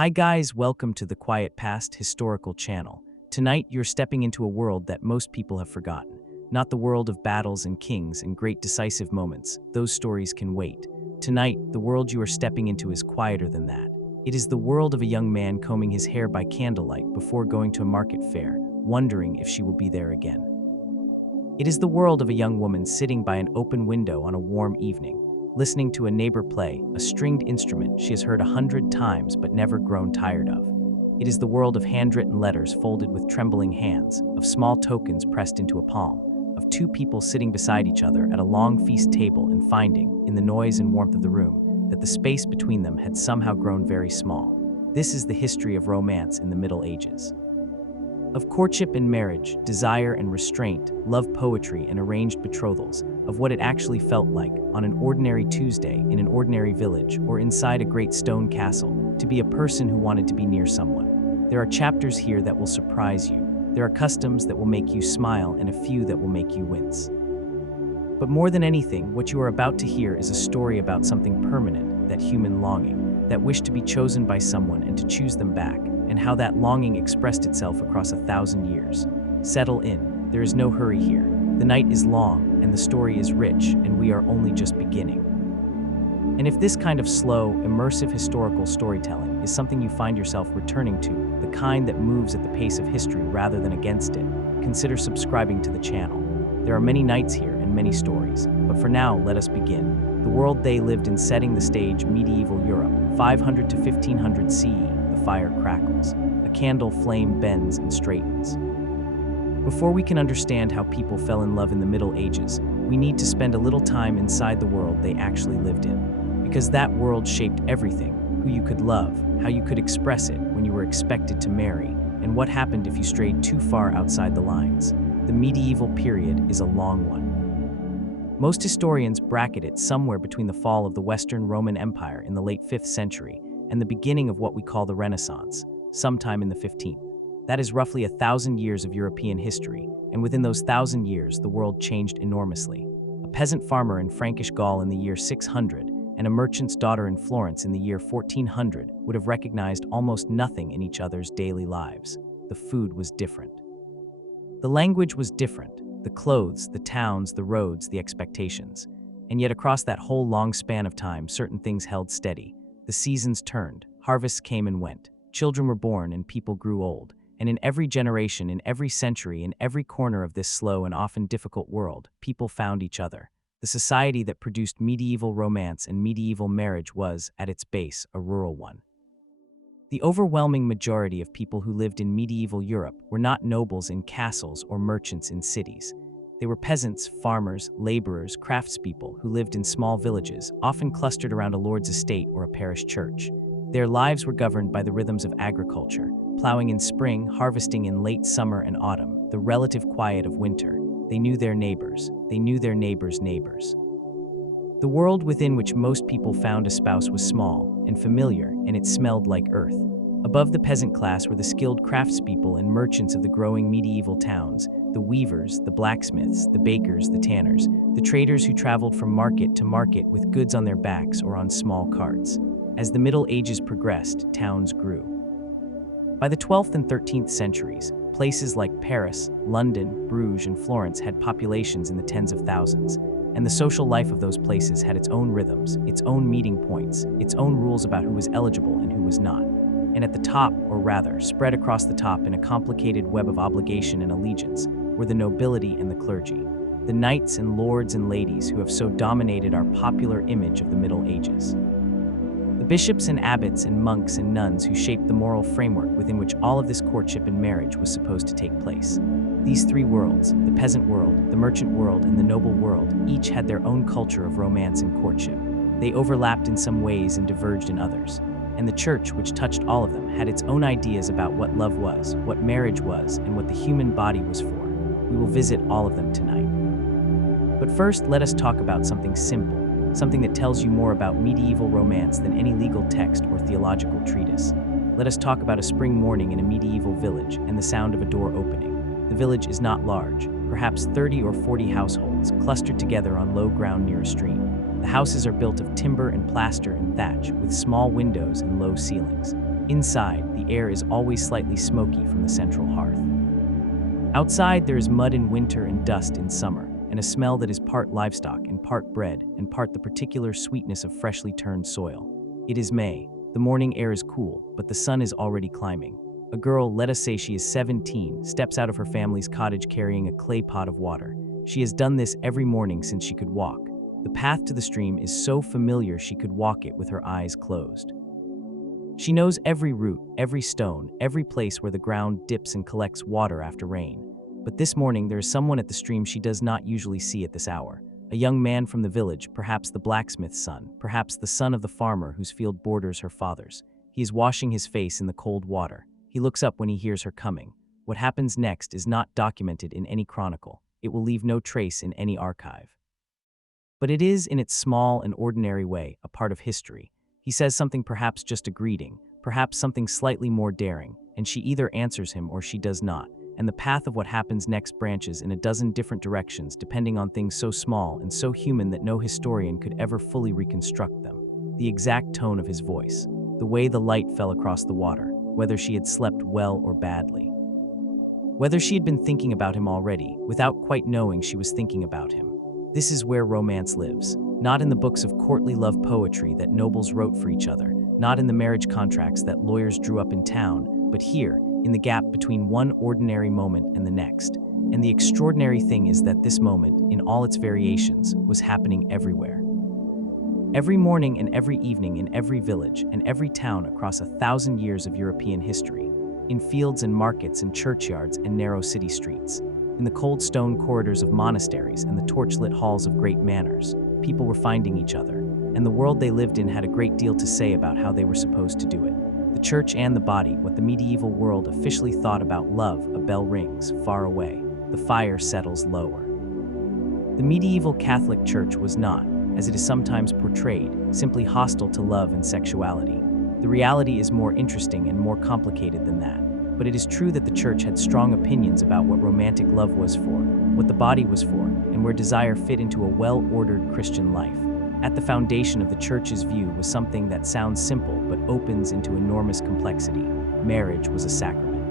Hi guys, welcome to the Quiet Past historical channel. Tonight you're stepping into a world that most people have forgotten. Not the world of battles and kings and great decisive moments. Those stories can wait. Tonight, the world you are stepping into is quieter than that. It is the world of a young man combing his hair by candlelight before going to a market fair, wondering if she will be there again. It is the world of a young woman sitting by an open window on a warm evening, listening to a neighbor play a stringed instrument she has heard 100 times but never grown tired of. It is the world of handwritten letters folded with trembling hands, of small tokens pressed into a palm, of two people sitting beside each other at a long feast table and finding, in the noise and warmth of the room, that the space between them had somehow grown very small. This is the history of romance in the Middle Ages. Of courtship and marriage, desire and restraint, love poetry and arranged betrothals, of what it actually felt like, on an ordinary Tuesday in an ordinary village or inside a great stone castle, to be a person who wanted to be near someone. There are chapters here that will surprise you. There are customs that will make you smile and a few that will make you wince. But more than anything, what you are about to hear is a story about something permanent, that human longing, that wish to be chosen by someone and to choose them back, and how that longing expressed itself across 1,000 years. Settle in. There is no hurry here. The night is long, and the story is rich, and we are only just beginning. And if this kind of slow, immersive historical storytelling is something you find yourself returning to, the kind that moves at the pace of history rather than against it, consider subscribing to the channel. There are many nights here and many stories, but for now, let us begin. The world they lived in, setting the stage: medieval Europe, 500 to 1500 CE. The fire crackles. A candle flame bends and straightens. Before we can understand how people fell in love in the Middle Ages, we need to spend a little time inside the world they actually lived in. Because that world shaped everything: who you could love, how you could express it when you were expected to marry, and what happened if you strayed too far outside the lines. The medieval period is a long one. Most historians bracket it somewhere between the fall of the Western Roman Empire in the late 5th century and the beginning of what we call the Renaissance, sometime in the 15th. That is roughly 1,000 years of European history, and within those 1,000 years, the world changed enormously. A peasant farmer in Frankish Gaul in the year 600 and a merchant's daughter in Florence in the year 1400 would have recognized almost nothing in each other's daily lives. The food was different. The language was different. The clothes, the towns, the roads, the expectations. And yet across that whole long span of time, certain things held steady. The seasons turned, harvests came and went, children were born and people grew old, and in every generation, in every century, in every corner of this slow and often difficult world, people found each other. The society that produced medieval romance and medieval marriage was, at its base, a rural one. The overwhelming majority of people who lived in medieval Europe were not nobles in castles or merchants in cities. They were peasants, farmers, laborers, craftspeople who lived in small villages, often clustered around a lord's estate or a parish church. Their lives were governed by the rhythms of agriculture, plowing in spring, harvesting in late summer and autumn, the relative quiet of winter. They knew their neighbors. They knew their neighbors' neighbors. The world within which most people found a spouse was small and familiar, and it smelled like earth. Above the peasant class were the skilled craftspeople and merchants of the growing medieval towns, the weavers, the blacksmiths, the bakers, the tanners, the traders who traveled from market to market with goods on their backs or on small carts. As the Middle Ages progressed, towns grew. By the 12th and 13th centuries, places like Paris, London, Bruges, and Florence had populations in the tens of thousands, and the social life of those places had its own rhythms, its own meeting points, its own rules about who was eligible and who was not. And at the top, or rather, spread across the top in a complicated web of obligation and allegiance, were the nobility and the clergy, the knights and lords and ladies who have so dominated our popular image of the Middle Ages. The bishops and abbots and monks and nuns who shaped the moral framework within which all of this courtship and marriage was supposed to take place. These three worlds, the peasant world, the merchant world, and the noble world, each had their own culture of romance and courtship. They overlapped in some ways and diverged in others. And the church, which touched all of them, had its own ideas about what love was, what marriage was, and what the human body was for. We will visit all of them tonight. But first, let us talk about something simple, something that tells you more about medieval romance than any legal text or theological treatise. Let us talk about a spring morning in a medieval village and the sound of a door opening. The village is not large, perhaps 30 or 40 households clustered together on low ground near a stream. The houses are built of timber and plaster and thatch, with small windows and low ceilings. Inside, the air is always slightly smoky from the central hearth. Outside, there is mud in winter and dust in summer, and a smell that is part livestock and part bread and part the particular sweetness of freshly turned soil. It is May. The morning air is cool, but the sun is already climbing. A girl, let us say she is 17, steps out of her family's cottage carrying a clay pot of water. She has done this every morning since she could walk. The path to the stream is so familiar she could walk it with her eyes closed. She knows every root, every stone, every place where the ground dips and collects water after rain. But this morning there is someone at the stream she does not usually see at this hour. A young man from the village, perhaps the blacksmith's son, perhaps the son of the farmer whose field borders her father's. He is washing his face in the cold water. He looks up when he hears her coming. What happens next is not documented in any chronicle. It will leave no trace in any archive. But it is, in its small and ordinary way, a part of history. He says something, perhaps just a greeting, perhaps something slightly more daring, and she either answers him or she does not. And the path of what happens next branches in a dozen different directions depending on things so small and so human that no historian could ever fully reconstruct them. The exact tone of his voice, the way the light fell across the water, whether she had slept well or badly. Whether she had been thinking about him already, without quite knowing she was thinking about him. This is where romance lives, not in the books of courtly love poetry that nobles wrote for each other, not in the marriage contracts that lawyers drew up in town, but here, in the gap between one ordinary moment and the next. And the extraordinary thing is that this moment, in all its variations, was happening everywhere. Every morning and every evening in every village and every town across 1,000 years of European history, in fields and markets and churchyards and narrow city streets, in the cold stone corridors of monasteries and the torchlit halls of great manors, people were finding each other, and the world they lived in had a great deal to say about how they were supposed to do it. The church and the body, what the medieval world officially thought about love. A bell rings, far away. The fire settles lower. The medieval Catholic Church was not, as it is sometimes portrayed, simply hostile to love and sexuality. The reality is more interesting and more complicated than that. But it is true that the Church had strong opinions about what romantic love was for, what the body was for, and where desire fit into a well-ordered Christian life. At the foundation of the Church's view was something that sounds simple but opens into enormous complexity. Marriage was a sacrament.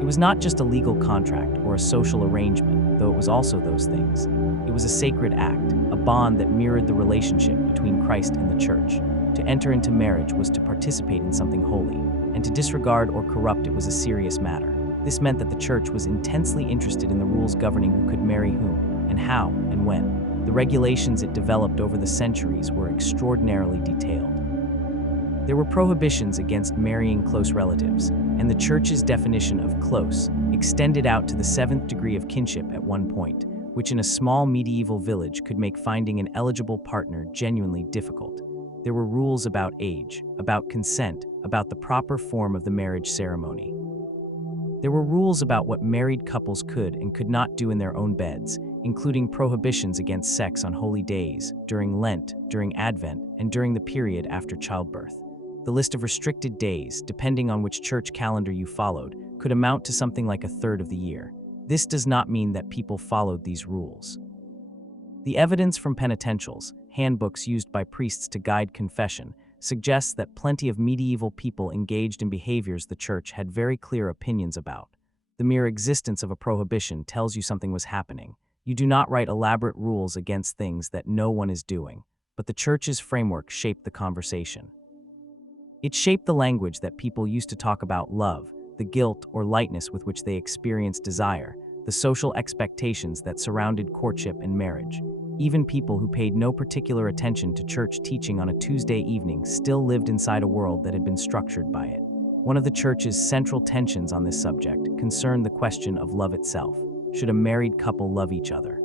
It was not just a legal contract or a social arrangement, though it was also those things. It was a sacred act, a bond that mirrored the relationship between Christ and the Church. To enter into marriage was to participate in something holy, and to disregard or corrupt it was a serious matter. This meant that the Church was intensely interested in the rules governing who could marry whom, and how, and when. The regulations it developed over the centuries were extraordinarily detailed. There were prohibitions against marrying close relatives, and the Church's definition of close extended out to the 7th degree of kinship at one point, which in a small medieval village could make finding an eligible partner genuinely difficult. There were rules about age, about consent, about the proper form of the marriage ceremony. There were rules about what married couples could and could not do in their own beds, including prohibitions against sex on holy days, during Lent, during Advent, and during the period after childbirth. The list of restricted days, depending on which church calendar you followed, could amount to something like a third of the year. This does not mean that people followed these rules. The evidence from penitentials, handbooks used by priests to guide confession, suggests that plenty of medieval people engaged in behaviors the Church had very clear opinions about. The mere existence of a prohibition tells you something was happening. You do not write elaborate rules against things that no one is doing, but the Church's framework shaped the conversation. It shaped the language that people used to talk about love, the guilt or lightness with which they experienced desire, the social expectations that surrounded courtship and marriage. Even people who paid no particular attention to church teaching on a Tuesday evening still lived inside a world that had been structured by it. One of the Church's central tensions on this subject concerned the question of love itself. Should a married couple love each other?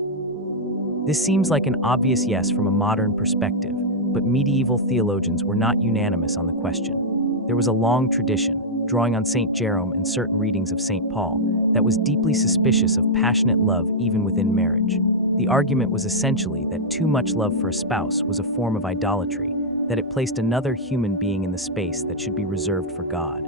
This seems like an obvious yes from a modern perspective, but medieval theologians were not unanimous on the question. There was a long tradition, drawing on St. Jerome and certain readings of St. Paul, that was deeply suspicious of passionate love even within marriage. The argument was essentially that too much love for a spouse was a form of idolatry, that it placed another human being in the space that should be reserved for God.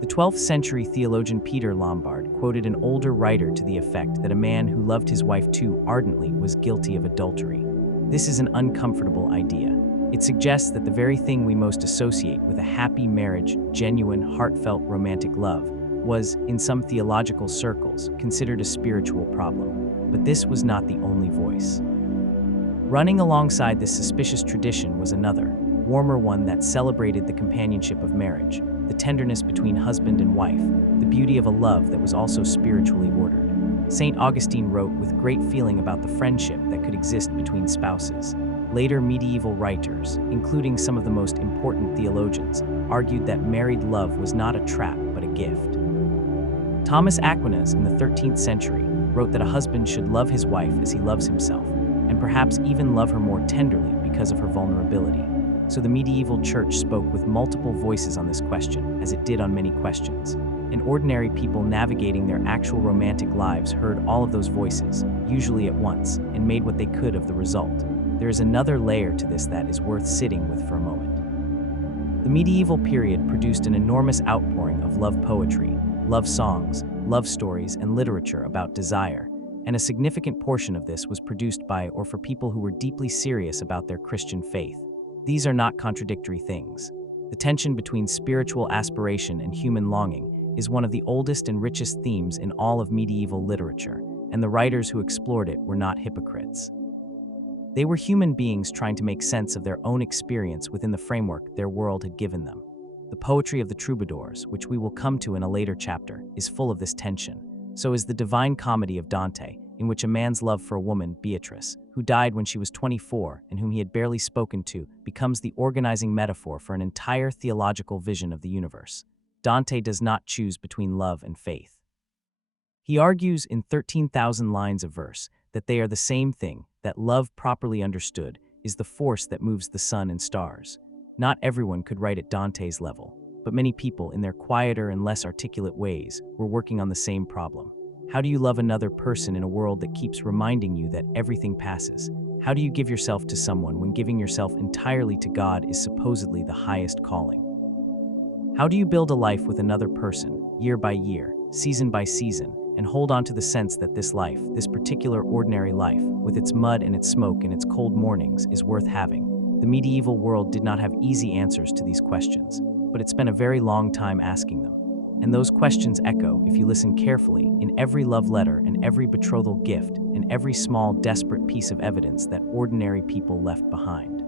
The 12th century theologian Peter Lombard quoted an older writer to the effect that a man who loved his wife too ardently was guilty of adultery. This is an uncomfortable idea. It suggests that the very thing we most associate with a happy marriage, genuine, heartfelt romantic love, was, in some theological circles, considered a spiritual problem. But this was not the only voice. Running alongside this suspicious tradition was another, warmer one that celebrated the companionship of marriage, the tenderness between husband and wife, the beauty of a love that was also spiritually ordered. St. Augustine wrote with great feeling about the friendship that could exist between spouses. Later medieval writers, including some of the most important theologians, argued that married love was not a trap but a gift. Thomas Aquinas in the 13th century wrote that a husband should love his wife as he loves himself, and perhaps even love her more tenderly because of her vulnerability. So the medieval church spoke with multiple voices on this question, as it did on many questions. And ordinary people navigating their actual romantic lives heard all of those voices, usually at once, and made what they could of the result. There is another layer to this that is worth sitting with for a moment. The medieval period produced an enormous outpouring of love poetry, love songs, love stories, and literature about desire, and a significant portion of this was produced by or for people who were deeply serious about their Christian faith. These are not contradictory things. The tension between spiritual aspiration and human longing is one of the oldest and richest themes in all of medieval literature, and the writers who explored it were not hypocrites. They were human beings trying to make sense of their own experience within the framework their world had given them. The poetry of the troubadours, which we will come to in a later chapter, is full of this tension. So is the Divine Comedy of Dante, in which a man's love for a woman, Beatrice, who died when she was 24 and whom he had barely spoken to, becomes the organizing metaphor for an entire theological vision of the universe. Dante does not choose between love and faith. He argues in 13,000 lines of verse that they are the same thing, that love properly understood is the force that moves the sun and stars. Not everyone could write at Dante's level, but many people in their quieter and less articulate ways were working on the same problem. How do you love another person in a world that keeps reminding you that everything passes? How do you give yourself to someone when giving yourself entirely to God is supposedly the highest calling? How do you build a life with another person, year by year, season by season, and hold on to the sense that this life, this particular ordinary life, with its mud and its smoke and its cold mornings, is worth having? The medieval world did not have easy answers to these questions, but it spent a very long time asking them. And those questions echo, if you listen carefully, in every love letter and every betrothal gift and every small, desperate piece of evidence that ordinary people left behind.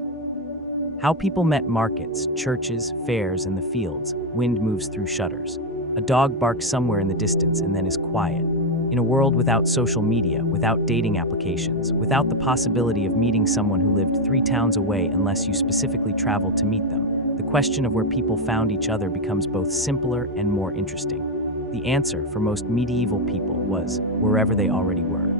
How people met markets, churches, fairs, and the fields. Wind moves through shutters. A dog barks somewhere in the distance and then is quiet. In a world without social media, without dating applications, without the possibility of meeting someone who lived 3 towns away unless you specifically traveled to meet them, the question of where people found each other becomes both simpler and more interesting. The answer for most medieval people was wherever they already were.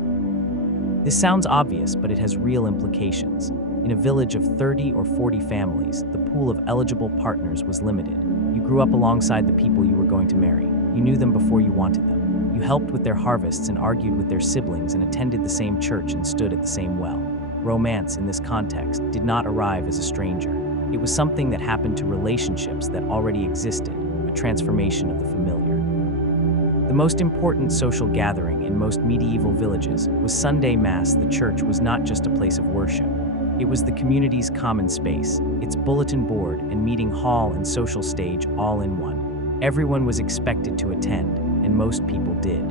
This sounds obvious, but it has real implications. In a village of 30 or 40 families, the pool of eligible partners was limited. You grew up alongside the people you were going to marry. You knew them before you wanted them. You helped with their harvests and argued with their siblings and attended the same church and stood at the same well. Romance, in this context, did not arrive as a stranger. It was something that happened to relationships that already existed, a transformation of the familiar. The most important social gathering in most medieval villages was Sunday Mass. The church was not just a place of worship. It was the community's common space, its bulletin board and meeting hall and social stage all in one. Everyone was expected to attend, and most people did.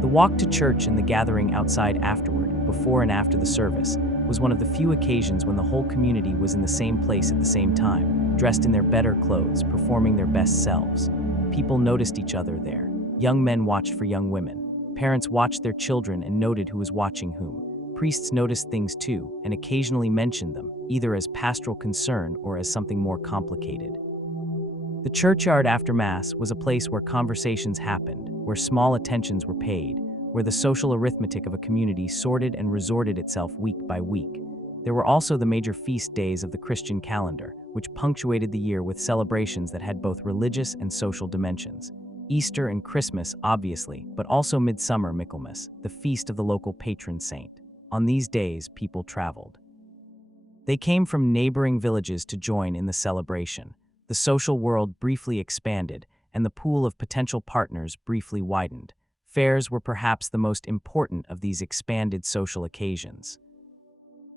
The walk to church and the gathering outside afterward, before and after the service, was one of the few occasions when the whole community was in the same place at the same time, dressed in their better clothes, performing their best selves. People noticed each other there. Young men watched for young women. Parents watched their children and noted who was watching whom. Priests noticed things too, and occasionally mentioned them, either as pastoral concern or as something more complicated. The churchyard after Mass was a place where conversations happened, where small attentions were paid, where the social arithmetic of a community sorted and resorted itself week by week. There were also the major feast days of the Christian calendar, which punctuated the year with celebrations that had both religious and social dimensions. Easter and Christmas, obviously, but also Midsummer Michaelmas, the feast of the local patron saint. On these days, people traveled. They came from neighboring villages to join in the celebration. The social world briefly expanded, and the pool of potential partners briefly widened. Fairs were perhaps the most important of these expanded social occasions.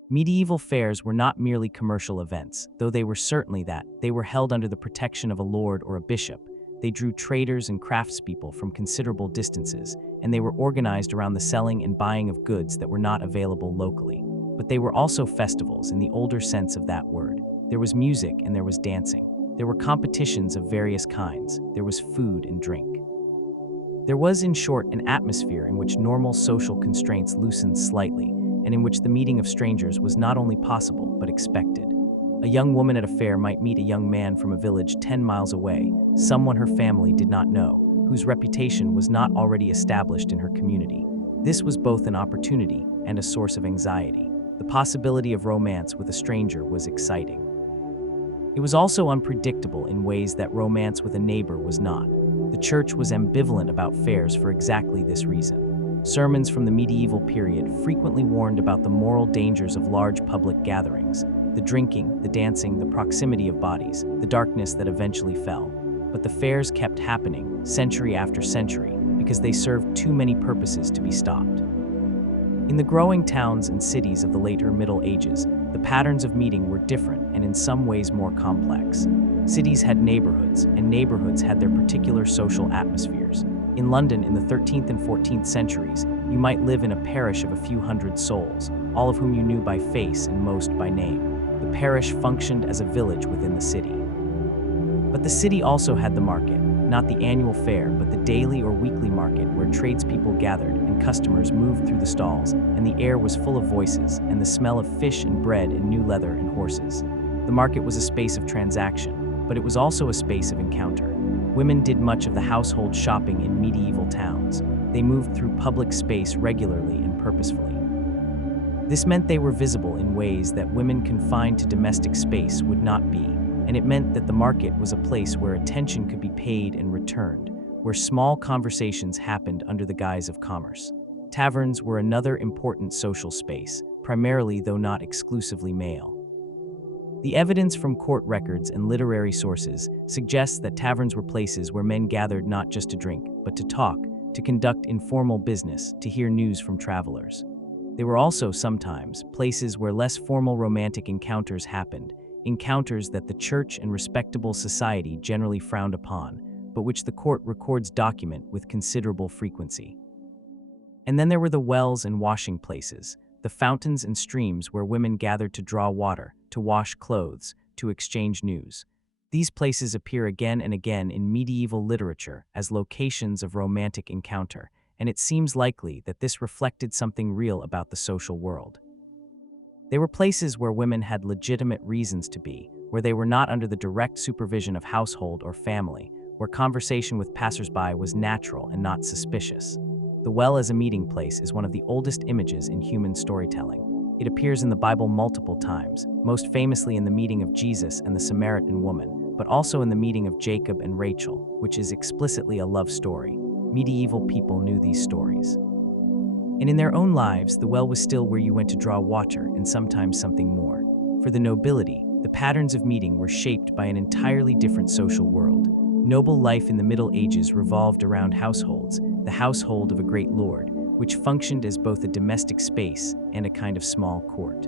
Medieval fairs were not merely commercial events, though they were certainly that. They were held under the protection of a lord or a bishop. They drew traders and craftspeople from considerable distances, and they were organized around the selling and buying of goods that were not available locally. But they were also festivals in the older sense of that word. There was music and there was dancing. There were competitions of various kinds. There was food and drink. There was, in short, an atmosphere in which normal social constraints loosened slightly, and in which the meeting of strangers was not only possible, but expected. A young woman at a fair might meet a young man from a village 10 miles away, someone her family did not know, whose reputation was not already established in her community. This was both an opportunity and a source of anxiety. The possibility of romance with a stranger was exciting. It was also unpredictable in ways that romance with a neighbor was not. The church was ambivalent about fairs for exactly this reason. Sermons from the medieval period frequently warned about the moral dangers of large public gatherings, the drinking, the dancing, the proximity of bodies, the darkness that eventually fell. But the fairs kept happening, century after century, because they served too many purposes to be stopped. In the growing towns and cities of the later Middle Ages, the patterns of meeting were different and in some ways more complex. Cities had neighborhoods, and neighborhoods had their particular social atmospheres. In London in the 13th and 14th centuries, you might live in a parish of a few hundred souls, all of whom you knew by face and most by name. The parish functioned as a village within the city. But the city also had the market, not the annual fair, but the daily or weekly market where tradespeople gathered and customers moved through the stalls, and the air was full of voices and the smell of fish and bread and new leather and horses. The market was a space of transaction, but it was also a space of encounter. Women did much of the household shopping in medieval towns. They moved through public space regularly and purposefully. This meant they were visible in ways that women confined to domestic space would not be, and it meant that the market was a place where attention could be paid and returned, where small conversations happened under the guise of commerce. Taverns were another important social space, primarily though not exclusively male. The evidence from court records and literary sources suggests that taverns were places where men gathered not just to drink, but to talk, to conduct informal business, to hear news from travelers. They were also sometimes places where less formal romantic encounters happened, encounters that the church and respectable society generally frowned upon, but which the court records document with considerable frequency. And then there were the wells and washing places, the fountains and streams where women gathered to draw water, to wash clothes, to exchange news. These places appear again and again in medieval literature as locations of romantic encounter, and it seems likely that this reflected something real about the social world. They were places where women had legitimate reasons to be, where they were not under the direct supervision of household or family, where conversation with passersby was natural and not suspicious. The well as a meeting place is one of the oldest images in human storytelling. It appears in the Bible multiple times, most famously in the meeting of Jesus and the Samaritan woman, but also in the meeting of Jacob and Rachel, which is explicitly a love story. Medieval people knew these stories. And in their own lives, the well was still where you went to draw water and sometimes something more. For the nobility, the patterns of meeting were shaped by an entirely different social world. Noble life in the Middle Ages revolved around households, the household of a great lord, which functioned as both a domestic space and a kind of small court.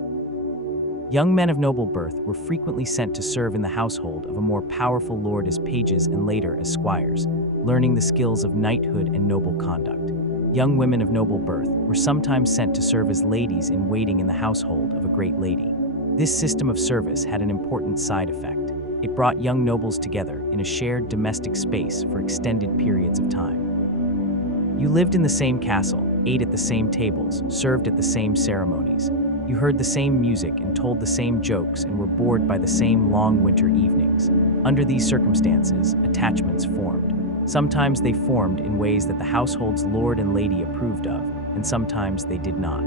Young men of noble birth were frequently sent to serve in the household of a more powerful lord as pages and later as squires, learning the skills of knighthood and noble conduct. Young women of noble birth were sometimes sent to serve as ladies in waiting in the household of a great lady. This system of service had an important side effect. It brought young nobles together in a shared domestic space for extended periods of time. You lived in the same castle, ate at the same tables, served at the same ceremonies. You heard the same music and told the same jokes and were bored by the same long winter evenings. Under these circumstances, attachments formed. Sometimes they formed in ways that the household's lord and lady approved of, and sometimes they did not.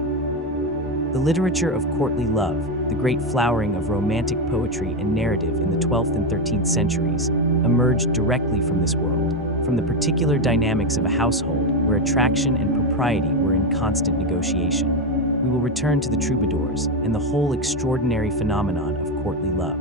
The literature of courtly love, the great flowering of romantic poetry and narrative in the 12th and 13th centuries, emerged directly from this world, from the particular dynamics of a household where attraction and propriety were in constant negotiation. We will return to the troubadours and the whole extraordinary phenomenon of courtly love.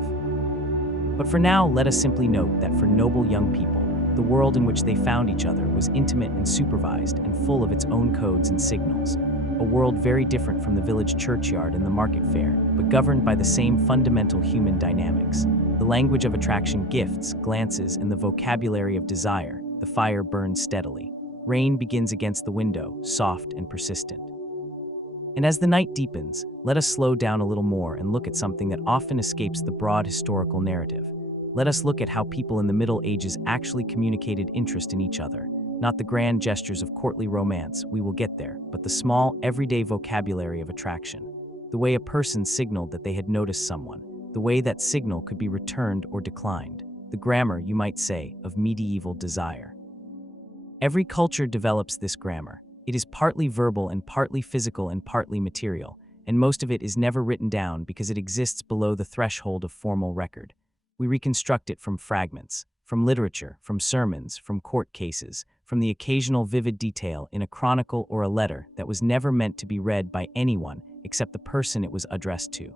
But for now, let us simply note that for noble young people, the world in which they found each other was intimate and supervised and full of its own codes and signals. a world very different from the village churchyard and the market fair, but governed by the same fundamental human dynamics. The language of attraction, gifts, glances, and the vocabulary of desire, the fire burns steadily. Rain begins against the window, soft and persistent. And as the night deepens, let us slow down a little more and look at something that often escapes the broad historical narrative. Let us look at how people in the Middle Ages actually communicated interest in each other. Not the grand gestures of courtly romance, we will get there, but the small, everyday vocabulary of attraction. The way a person signaled that they had noticed someone. The way that signal could be returned or declined. The grammar, you might say, of medieval desire. Every culture develops this grammar. It is partly verbal and partly physical and partly material, and most of it is never written down because it exists below the threshold of formal record. We reconstruct it from fragments, from literature, from sermons, from court cases, from the occasional vivid detail in a chronicle or a letter that was never meant to be read by anyone except the person it was addressed to.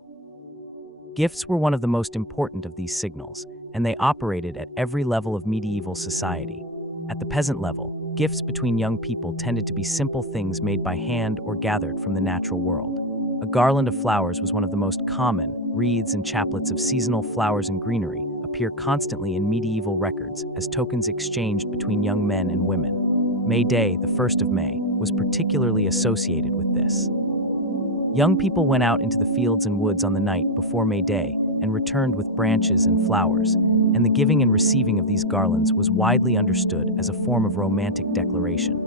Gifts were one of the most important of these signals, and they operated at every level of medieval society. At the peasant level, gifts between young people tended to be simple things made by hand or gathered from the natural world. A garland of flowers was one of the most common. Wreaths and chaplets of seasonal flowers and greenery appear constantly in medieval records as tokens exchanged between young men and women. May Day, the 1st of May, was particularly associated with this. Young people went out into the fields and woods on the night before May Day and returned with branches and flowers, and the giving and receiving of these garlands was widely understood as a form of romantic declaration.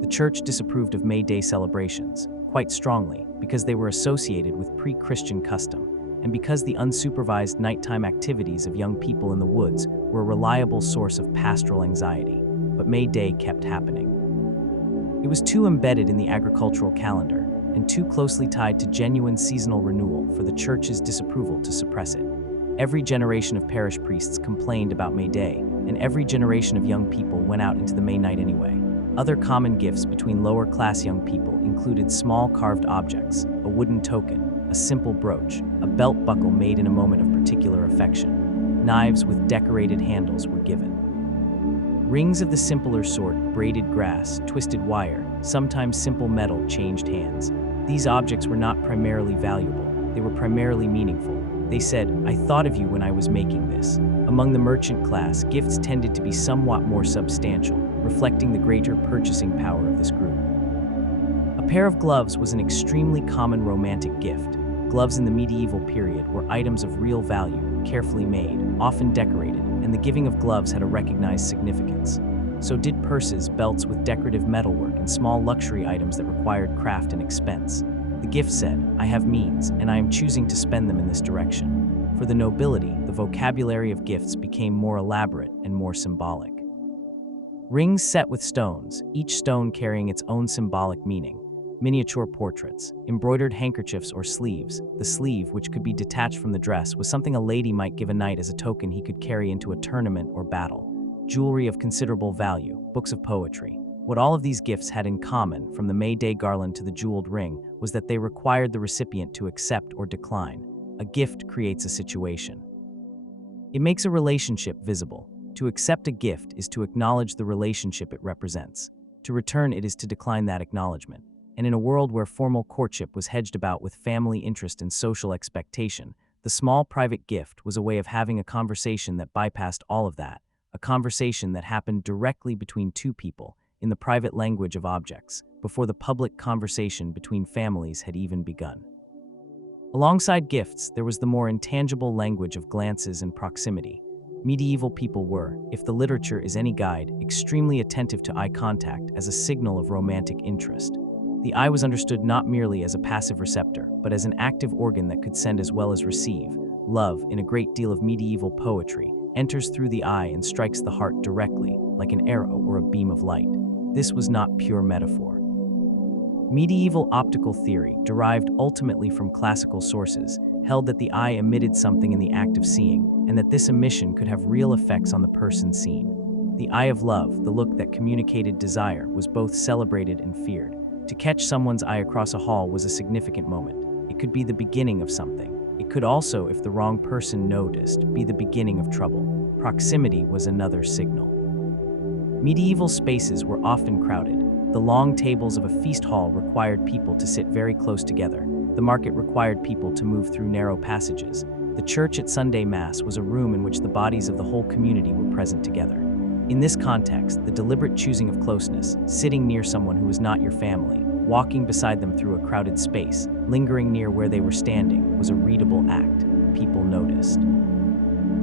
The church disapproved of May Day celebrations, quite strongly, because they were associated with pre-Christian custom, and because the unsupervised nighttime activities of young people in the woods were a reliable source of pastoral anxiety. But May Day kept happening. It was too embedded in the agricultural calendar, and too closely tied to genuine seasonal renewal for the church's disapproval to suppress it. Every generation of parish priests complained about May Day, and every generation of young people went out into the May night anyway. Other common gifts between lower-class young people included small carved objects, a wooden token, a simple brooch, a belt buckle made in a moment of particular affection. Knives with decorated handles were given. Rings of the simpler sort, braided grass, twisted wire, sometimes simple metal, changed hands. These objects were not primarily valuable, they were primarily meaningful. They said, "I thought of you when I was making this." Among the merchant class, gifts tended to be somewhat more substantial, reflecting the greater purchasing power of this group. A pair of gloves was an extremely common romantic gift. Gloves in the medieval period were items of real value, carefully made, often decorated, and the giving of gloves had a recognized significance. So did purses, belts with decorative metalwork, and small luxury items that required craft and expense. The gift said, "I have means, and I am choosing to spend them in this direction." For the nobility, the vocabulary of gifts became more elaborate and more symbolic. Rings set with stones, each stone carrying its own symbolic meaning. Miniature portraits, embroidered handkerchiefs or sleeves. The sleeve, which could be detached from the dress, was something a lady might give a knight as a token he could carry into a tournament or battle. Jewelry of considerable value, books of poetry. What all of these gifts had in common, from the May Day garland to the jeweled ring, was that they required the recipient to accept or decline. A gift creates a situation. It makes a relationship visible. To accept a gift is to acknowledge the relationship it represents. To return it is to decline that acknowledgement. And in a world where formal courtship was hedged about with family interest and social expectation, the small private gift was a way of having a conversation that bypassed all of that, a conversation that happened directly between two people, in the private language of objects, before the public conversation between families had even begun. Alongside gifts, there was the more intangible language of glances and proximity. Medieval people were, if the literature is any guide, extremely attentive to eye contact as a signal of romantic interest. The eye was understood not merely as a passive receptor, but as an active organ that could send as well as receive. Love, in a great deal of medieval poetry, enters through the eye and strikes the heart directly, like an arrow or a beam of light. This was not pure metaphor. Medieval optical theory, derived ultimately from classical sources, held that the eye emitted something in the act of seeing, and that this emission could have real effects on the person seen. The eye of love, the look that communicated desire, was both celebrated and feared. To catch someone's eye across a hall was a significant moment. It could be the beginning of something. It could also, if the wrong person noticed, be the beginning of trouble. Proximity was another signal. Medieval spaces were often crowded. The long tables of a feast hall required people to sit very close together. The market required people to move through narrow passages. The church at Sunday Mass was a room in which the bodies of the whole community were present together. In this context, the deliberate choosing of closeness, sitting near someone who was not your family, walking beside them through a crowded space, lingering near where they were standing, was a readable act. People noticed.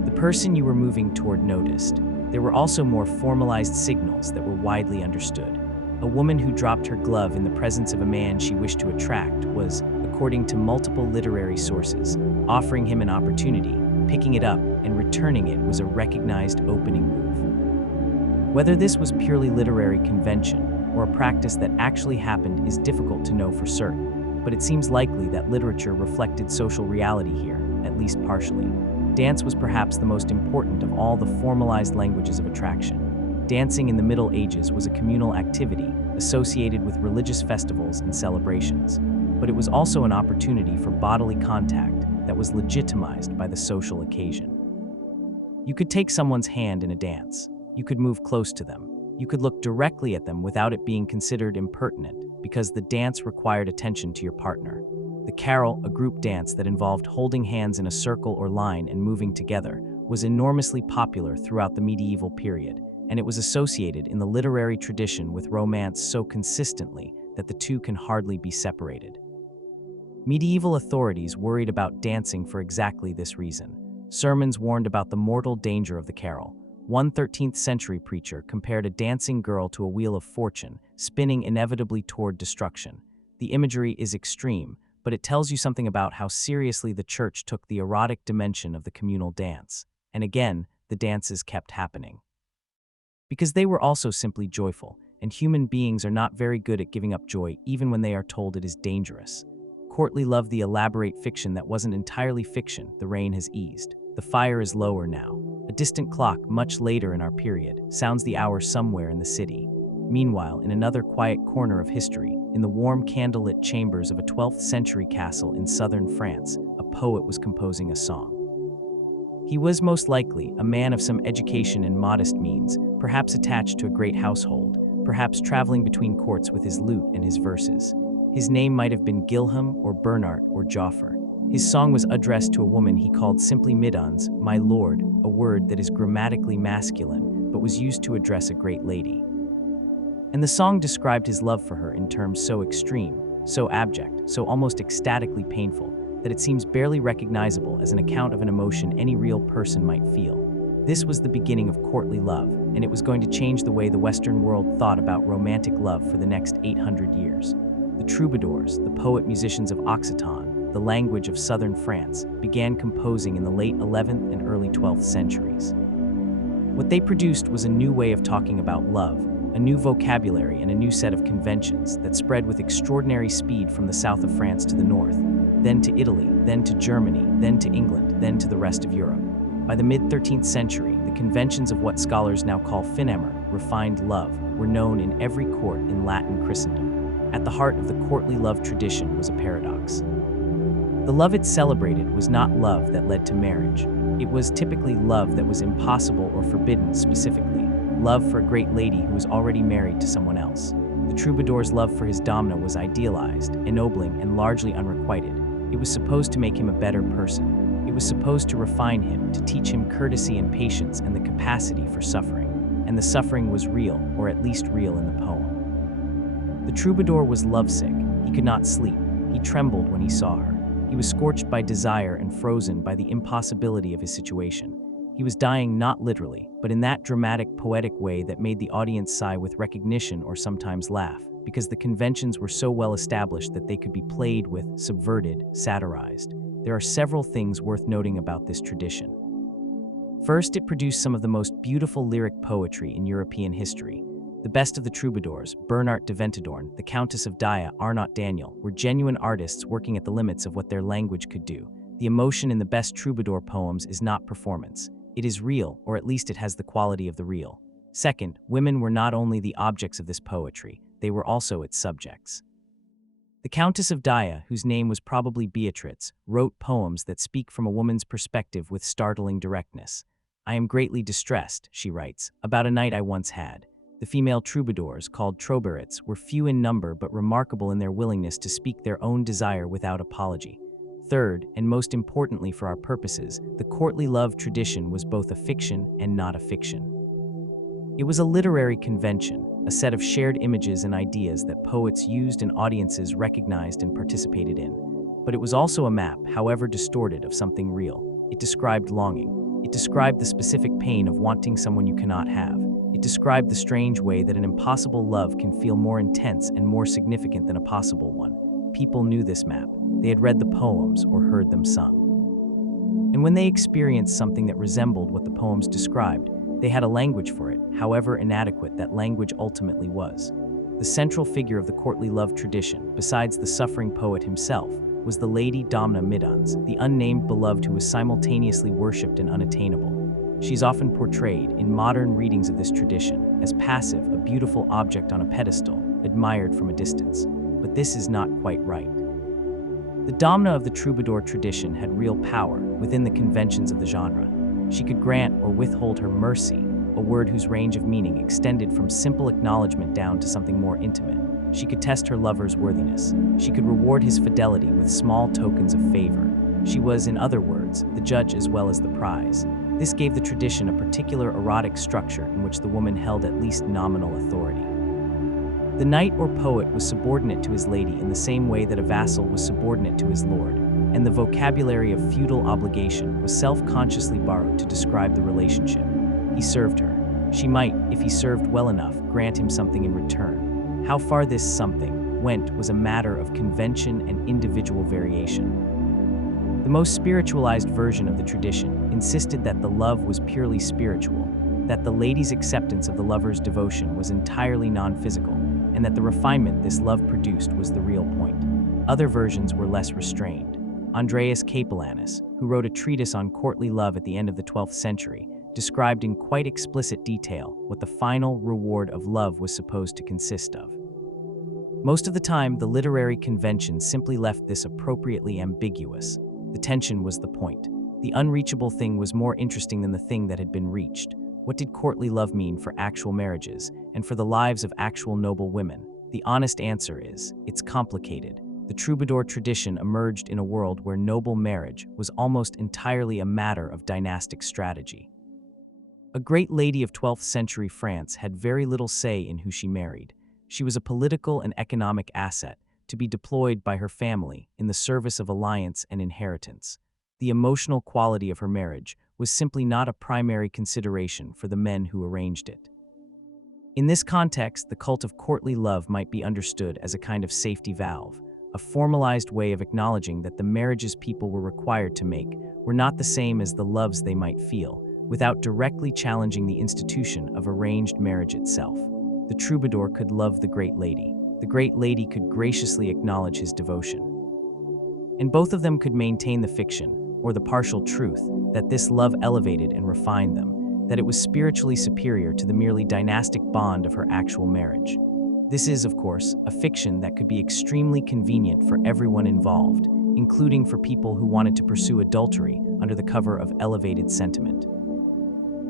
The person you were moving toward noticed. There were also more formalized signals that were widely understood. A woman who dropped her glove in the presence of a man she wished to attract was, according to multiple literary sources, offering him an opportunity. Picking it up and returning it was a recognized opening move. Whether this was purely literary convention or a practice that actually happened is difficult to know for certain, but it seems likely that literature reflected social reality here, at least partially. Dance was perhaps the most important of all the formalized languages of attraction. Dancing in the Middle Ages was a communal activity associated with religious festivals and celebrations, but it was also an opportunity for bodily contact that was legitimized by the social occasion. You could take someone's hand in a dance. You could move close to them. You could look directly at them without it being considered impertinent, because the dance required attention to your partner. The carol, a group dance that involved holding hands in a circle or line and moving together, was enormously popular throughout the medieval period, and it was associated in the literary tradition with romance so consistently that the two can hardly be separated. Medieval authorities worried about dancing for exactly this reason. Sermons warned about the mortal danger of the carol. One 13th century preacher compared a dancing girl to a wheel of fortune, spinning inevitably toward destruction. The imagery is extreme, but it tells you something about how seriously the church took the erotic dimension of the communal dance. And again, the dances kept happening. Because they were also simply joyful, and human beings are not very good at giving up joy even when they are told it is dangerous. Courtly loved the elaborate fiction that wasn't entirely fiction. The rain has eased. The fire is lower now. A distant clock, much later in our period, sounds the hour somewhere in the city. Meanwhile, in another quiet corner of history, in the warm candlelit chambers of a 12th century castle in southern France, a poet was composing a song. He was most likely a man of some education and modest means, perhaps attached to a great household, perhaps traveling between courts with his lute and his verses. His name might have been Gilham or Bernard or Joffre. His song was addressed to a woman he called simply Midons, my lord, a word that is grammatically masculine, but was used to address a great lady. And the song described his love for her in terms so extreme, so abject, so almost ecstatically painful, that it seems barely recognizable as an account of an emotion any real person might feel. This was the beginning of courtly love, and it was going to change the way the Western world thought about romantic love for the next 800 years. The troubadours, the poet-musicians of Occitan, the language of southern France, began composing in the late 11th and early 12th centuries. What they produced was a new way of talking about love, a new vocabulary and a new set of conventions that spread with extraordinary speed from the south of France to the north, then to Italy, then to Germany, then to England, then to the rest of Europe. By the mid-13th century, the conventions of what scholars now call finemmer, refined love, were known in every court in Latin Christendom. At the heart of the courtly love tradition was a paradox. The love it celebrated was not love that led to marriage. It was typically love that was impossible or forbidden specifically, love for a great lady who was already married to someone else. The troubadour's love for his domina was idealized, ennobling, and largely unrequited. It was supposed to make him a better person. It was supposed to refine him, to teach him courtesy and patience and the capacity for suffering. And the suffering was real, or at least real in the poem. The troubadour was lovesick. He could not sleep. He trembled when he saw her. He was scorched by desire and frozen by the impossibility of his situation. He was dying not literally, but in that dramatic, poetic way that made the audience sigh with recognition or sometimes laugh, because the conventions were so well established that they could be played with, subverted, satirized. There are several things worth noting about this tradition. First, it produced some of the most beautiful lyric poetry in European history. The best of the troubadours, Bernard de Ventadorn, the Countess of Dia, Arnaut Daniel, were genuine artists working at the limits of what their language could do. The emotion in the best troubadour poems is not performance. It is real, or at least it has the quality of the real. Second, women were not only the objects of this poetry, they were also its subjects. The Countess of Dia, whose name was probably Beatrix, wrote poems that speak from a woman's perspective with startling directness. I am greatly distressed, she writes, about a night I once had. The female troubadours, called troubadours, were few in number but remarkable in their willingness to speak their own desire without apology. Third, and most importantly for our purposes, the courtly love tradition was both a fiction and not a fiction. It was a literary convention, a set of shared images and ideas that poets used and audiences recognized and participated in. But it was also a map, however distorted, of something real. It described longing. It described the specific pain of wanting someone you cannot have. It described the strange way that an impossible love can feel more intense and more significant than a possible one. People knew this map. They had read the poems or heard them sung. And when they experienced something that resembled what the poems described, they had a language for it, however inadequate that language ultimately was. The central figure of the courtly love tradition, besides the suffering poet himself, was the Lady Domna Middons, the unnamed beloved who was simultaneously worshipped and unattainable. She's often portrayed, in modern readings of this tradition, as passive, a beautiful object on a pedestal, admired from a distance. But this is not quite right. The Domna of the troubadour tradition had real power within the conventions of the genre. She could grant or withhold her mercy, a word whose range of meaning extended from simple acknowledgement down to something more intimate. She could test her lover's worthiness. She could reward his fidelity with small tokens of favor. She was, in other words, the judge as well as the prize. This gave the tradition a particular erotic structure in which the woman held at least nominal authority. The knight or poet was subordinate to his lady in the same way that a vassal was subordinate to his lord, and the vocabulary of feudal obligation was self-consciously borrowed to describe the relationship. He served her. She might, if he served well enough, grant him something in return. How far this something went was a matter of convention and individual variation. The most spiritualized version of the tradition insisted that the love was purely spiritual, that the lady's acceptance of the lover's devotion was entirely non-physical, and that the refinement this love produced was the real point. Other versions were less restrained. Andreas Capellanus, who wrote a treatise on courtly love at the end of the 12th century, described in quite explicit detail what the final reward of love was supposed to consist of. Most of the time, the literary convention simply left this appropriately ambiguous. The tension was the point. The unreachable thing was more interesting than the thing that had been reached. What did courtly love mean for actual marriages and for the lives of actual noble women? The honest answer is, it's complicated. The troubadour tradition emerged in a world where noble marriage was almost entirely a matter of dynastic strategy. A great lady of 12th century France had very little say in who she married. She was a political and economic asset, to be deployed by her family in the service of alliance and inheritance. The emotional quality of her marriage was simply not a primary consideration for the men who arranged it. In this context, the cult of courtly love might be understood as a kind of safety valve, a formalized way of acknowledging that the marriages people were required to make were not the same as the loves they might feel, without directly challenging the institution of arranged marriage itself. The troubadour could love the great lady. The great lady could graciously acknowledge his devotion. And both of them could maintain the fiction, or the partial truth, that this love elevated and refined them, that it was spiritually superior to the merely dynastic bond of her actual marriage. This is, of course, a fiction that could be extremely convenient for everyone involved, including for people who wanted to pursue adultery under the cover of elevated sentiment.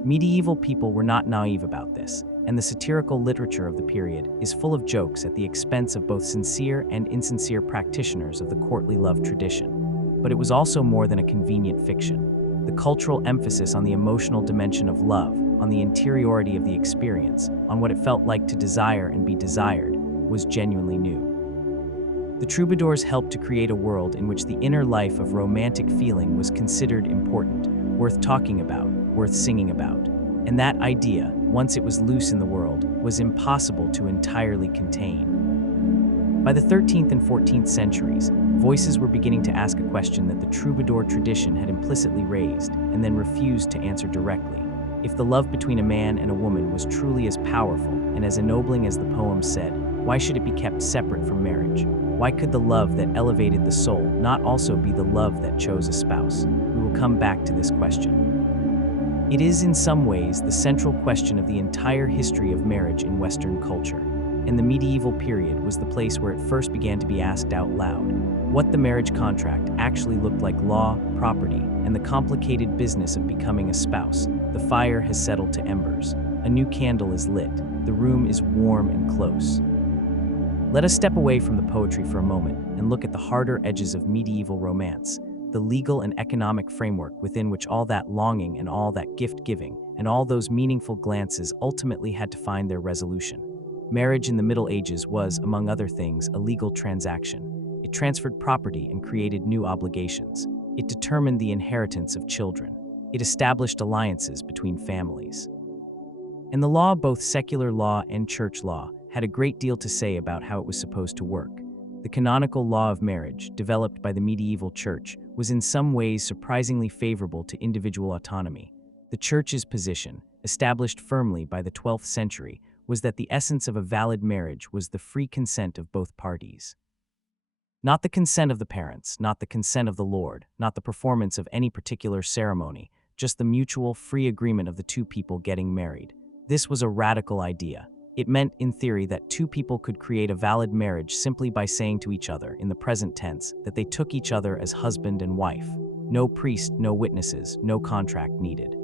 Medieval people were not naive about this, and the satirical literature of the period is full of jokes at the expense of both sincere and insincere practitioners of the courtly love tradition. But it was also more than a convenient fiction. The cultural emphasis on the emotional dimension of love, on the interiority of the experience, on what it felt like to desire and be desired, was genuinely new. The troubadours helped to create a world in which the inner life of romantic feeling was considered important, worth talking about, worth singing about. And that idea, once it was loose in the world, was impossible to entirely contain. By the 13th and 14th centuries, voices were beginning to ask a question that the troubadour tradition had implicitly raised and then refused to answer directly. If the love between a man and a woman was truly as powerful and as ennobling as the poem said, why should it be kept separate from marriage? Why could the love that elevated the soul not also be the love that chose a spouse? We will come back to this question. It is in some ways the central question of the entire history of marriage in Western culture, and the medieval period was the place where it first began to be asked out loud. What the marriage contract actually looked like, law, property, and the complicated business of becoming a spouse. The fire has settled to embers. A new candle is lit. the room is warm and close. Let us step away from the poetry for a moment and look at the harder edges of medieval romance, the legal and economic framework within which all that longing and all that gift-giving and all those meaningful glances ultimately had to find their resolution. Marriage in the Middle Ages was, among other things, a legal transaction. It transferred property and created new obligations. It determined the inheritance of children. It established alliances between families. And the law, both secular law and church law, had a great deal to say about how it was supposed to work. The canonical law of marriage, developed by the medieval church, was in some ways surprisingly favorable to individual autonomy. The church's position, established firmly by the 12th century, was that the essence of a valid marriage was the free consent of both parties. Not the consent of the parents, not the consent of the Lord, not the performance of any particular ceremony, just the mutual, free agreement of the two people getting married. This was a radical idea. It meant, in theory, that two people could create a valid marriage simply by saying to each other, in the present tense, that they took each other as husband and wife. No priest, no witnesses, no contract needed.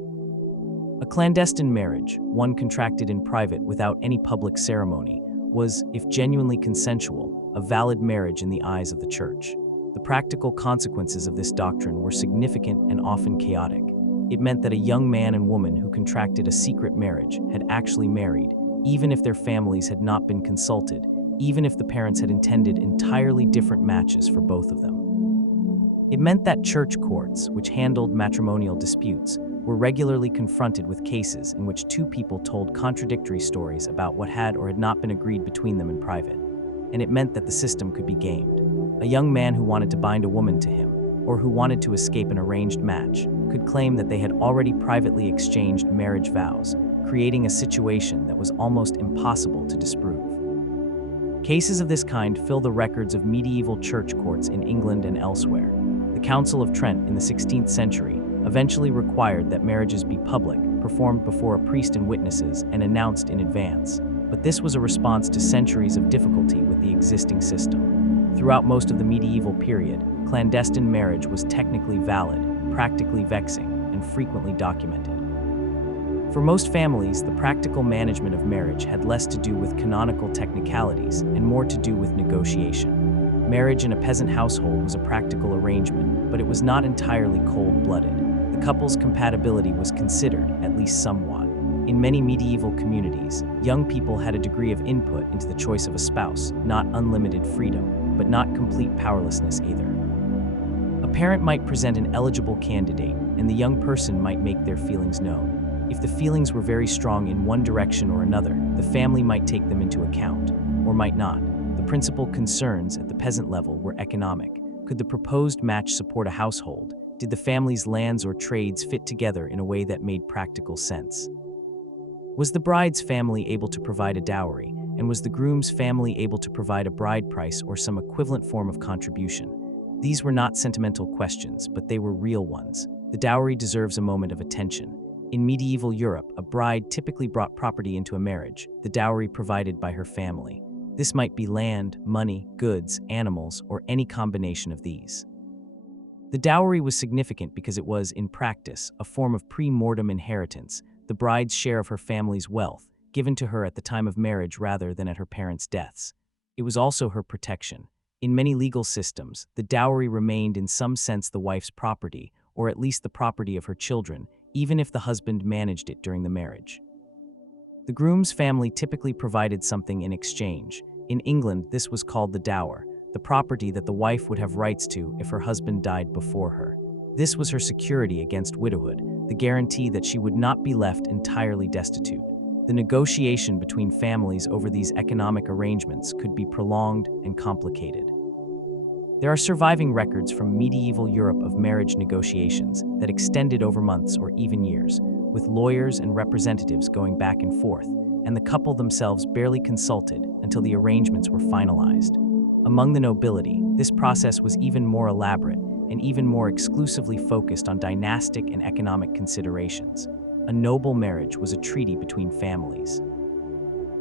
A clandestine marriage, one contracted in private without any public ceremony, was, if genuinely consensual, a valid marriage in the eyes of the church. The practical consequences of this doctrine were significant and often chaotic. It meant that a young man and woman who contracted a secret marriage had actually married, even if their families had not been consulted, even if the parents had intended entirely different matches for both of them. It meant that church courts, which handled matrimonial disputes, were regularly confronted with cases in which two people told contradictory stories about what had or had not been agreed between them in private. And it meant that the system could be gamed. A young man who wanted to bind a woman to him, or who wanted to escape an arranged match, could claim that they had already privately exchanged marriage vows, creating a situation that was almost impossible to disprove. Cases of this kind fill the records of medieval church courts in England and elsewhere. The Council of Trent in the 16th century eventually required that marriages be public, performed before a priest and witnesses, and announced in advance. But this was a response to centuries of difficulty with the existing system. Throughout most of the medieval period, clandestine marriage was technically valid, practically vexing, and frequently documented. For most families, the practical management of marriage had less to do with canonical technicalities and more to do with negotiation. Marriage in a peasant household was a practical arrangement, but it was not entirely cold-blooded. The couple's compatibility was considered, at least somewhat. In many medieval communities, young people had a degree of input into the choice of a spouse, not unlimited freedom, but not complete powerlessness either. A parent might present an eligible candidate, and the young person might make their feelings known. If the feelings were very strong in one direction or another, the family might take them into account, or might not. The principal concerns at the peasant level were economic. Could the proposed match support a household? Did the family's lands or trades fit together in a way that made practical sense? Was the bride's family able to provide a dowry, and was the groom's family able to provide a bride price or some equivalent form of contribution? These were not sentimental questions, but they were real ones. The dowry deserves a moment of attention. In medieval Europe, a bride typically brought property into a marriage, the dowry provided by her family. This might be land, money, goods, animals, or any combination of these. The dowry was significant because it was, in practice, a form of pre-mortem inheritance, the bride's share of her family's wealth, given to her at the time of marriage rather than at her parents' deaths. It was also her protection. In many legal systems, the dowry remained in some sense the wife's property, or at least the property of her children, even if the husband managed it during the marriage. The groom's family typically provided something in exchange. In England, this was called the dower, the property that the wife would have rights to if her husband died before her. This was her security against widowhood, the guarantee that she would not be left entirely destitute. The negotiation between families over these economic arrangements could be prolonged and complicated. There are surviving records from medieval Europe of marriage negotiations that extended over months or even years, with lawyers and representatives going back and forth, and the couple themselves barely consulted until the arrangements were finalized. Among the nobility, this process was even more elaborate and even more exclusively focused on dynastic and economic considerations. A noble marriage was a treaty between families.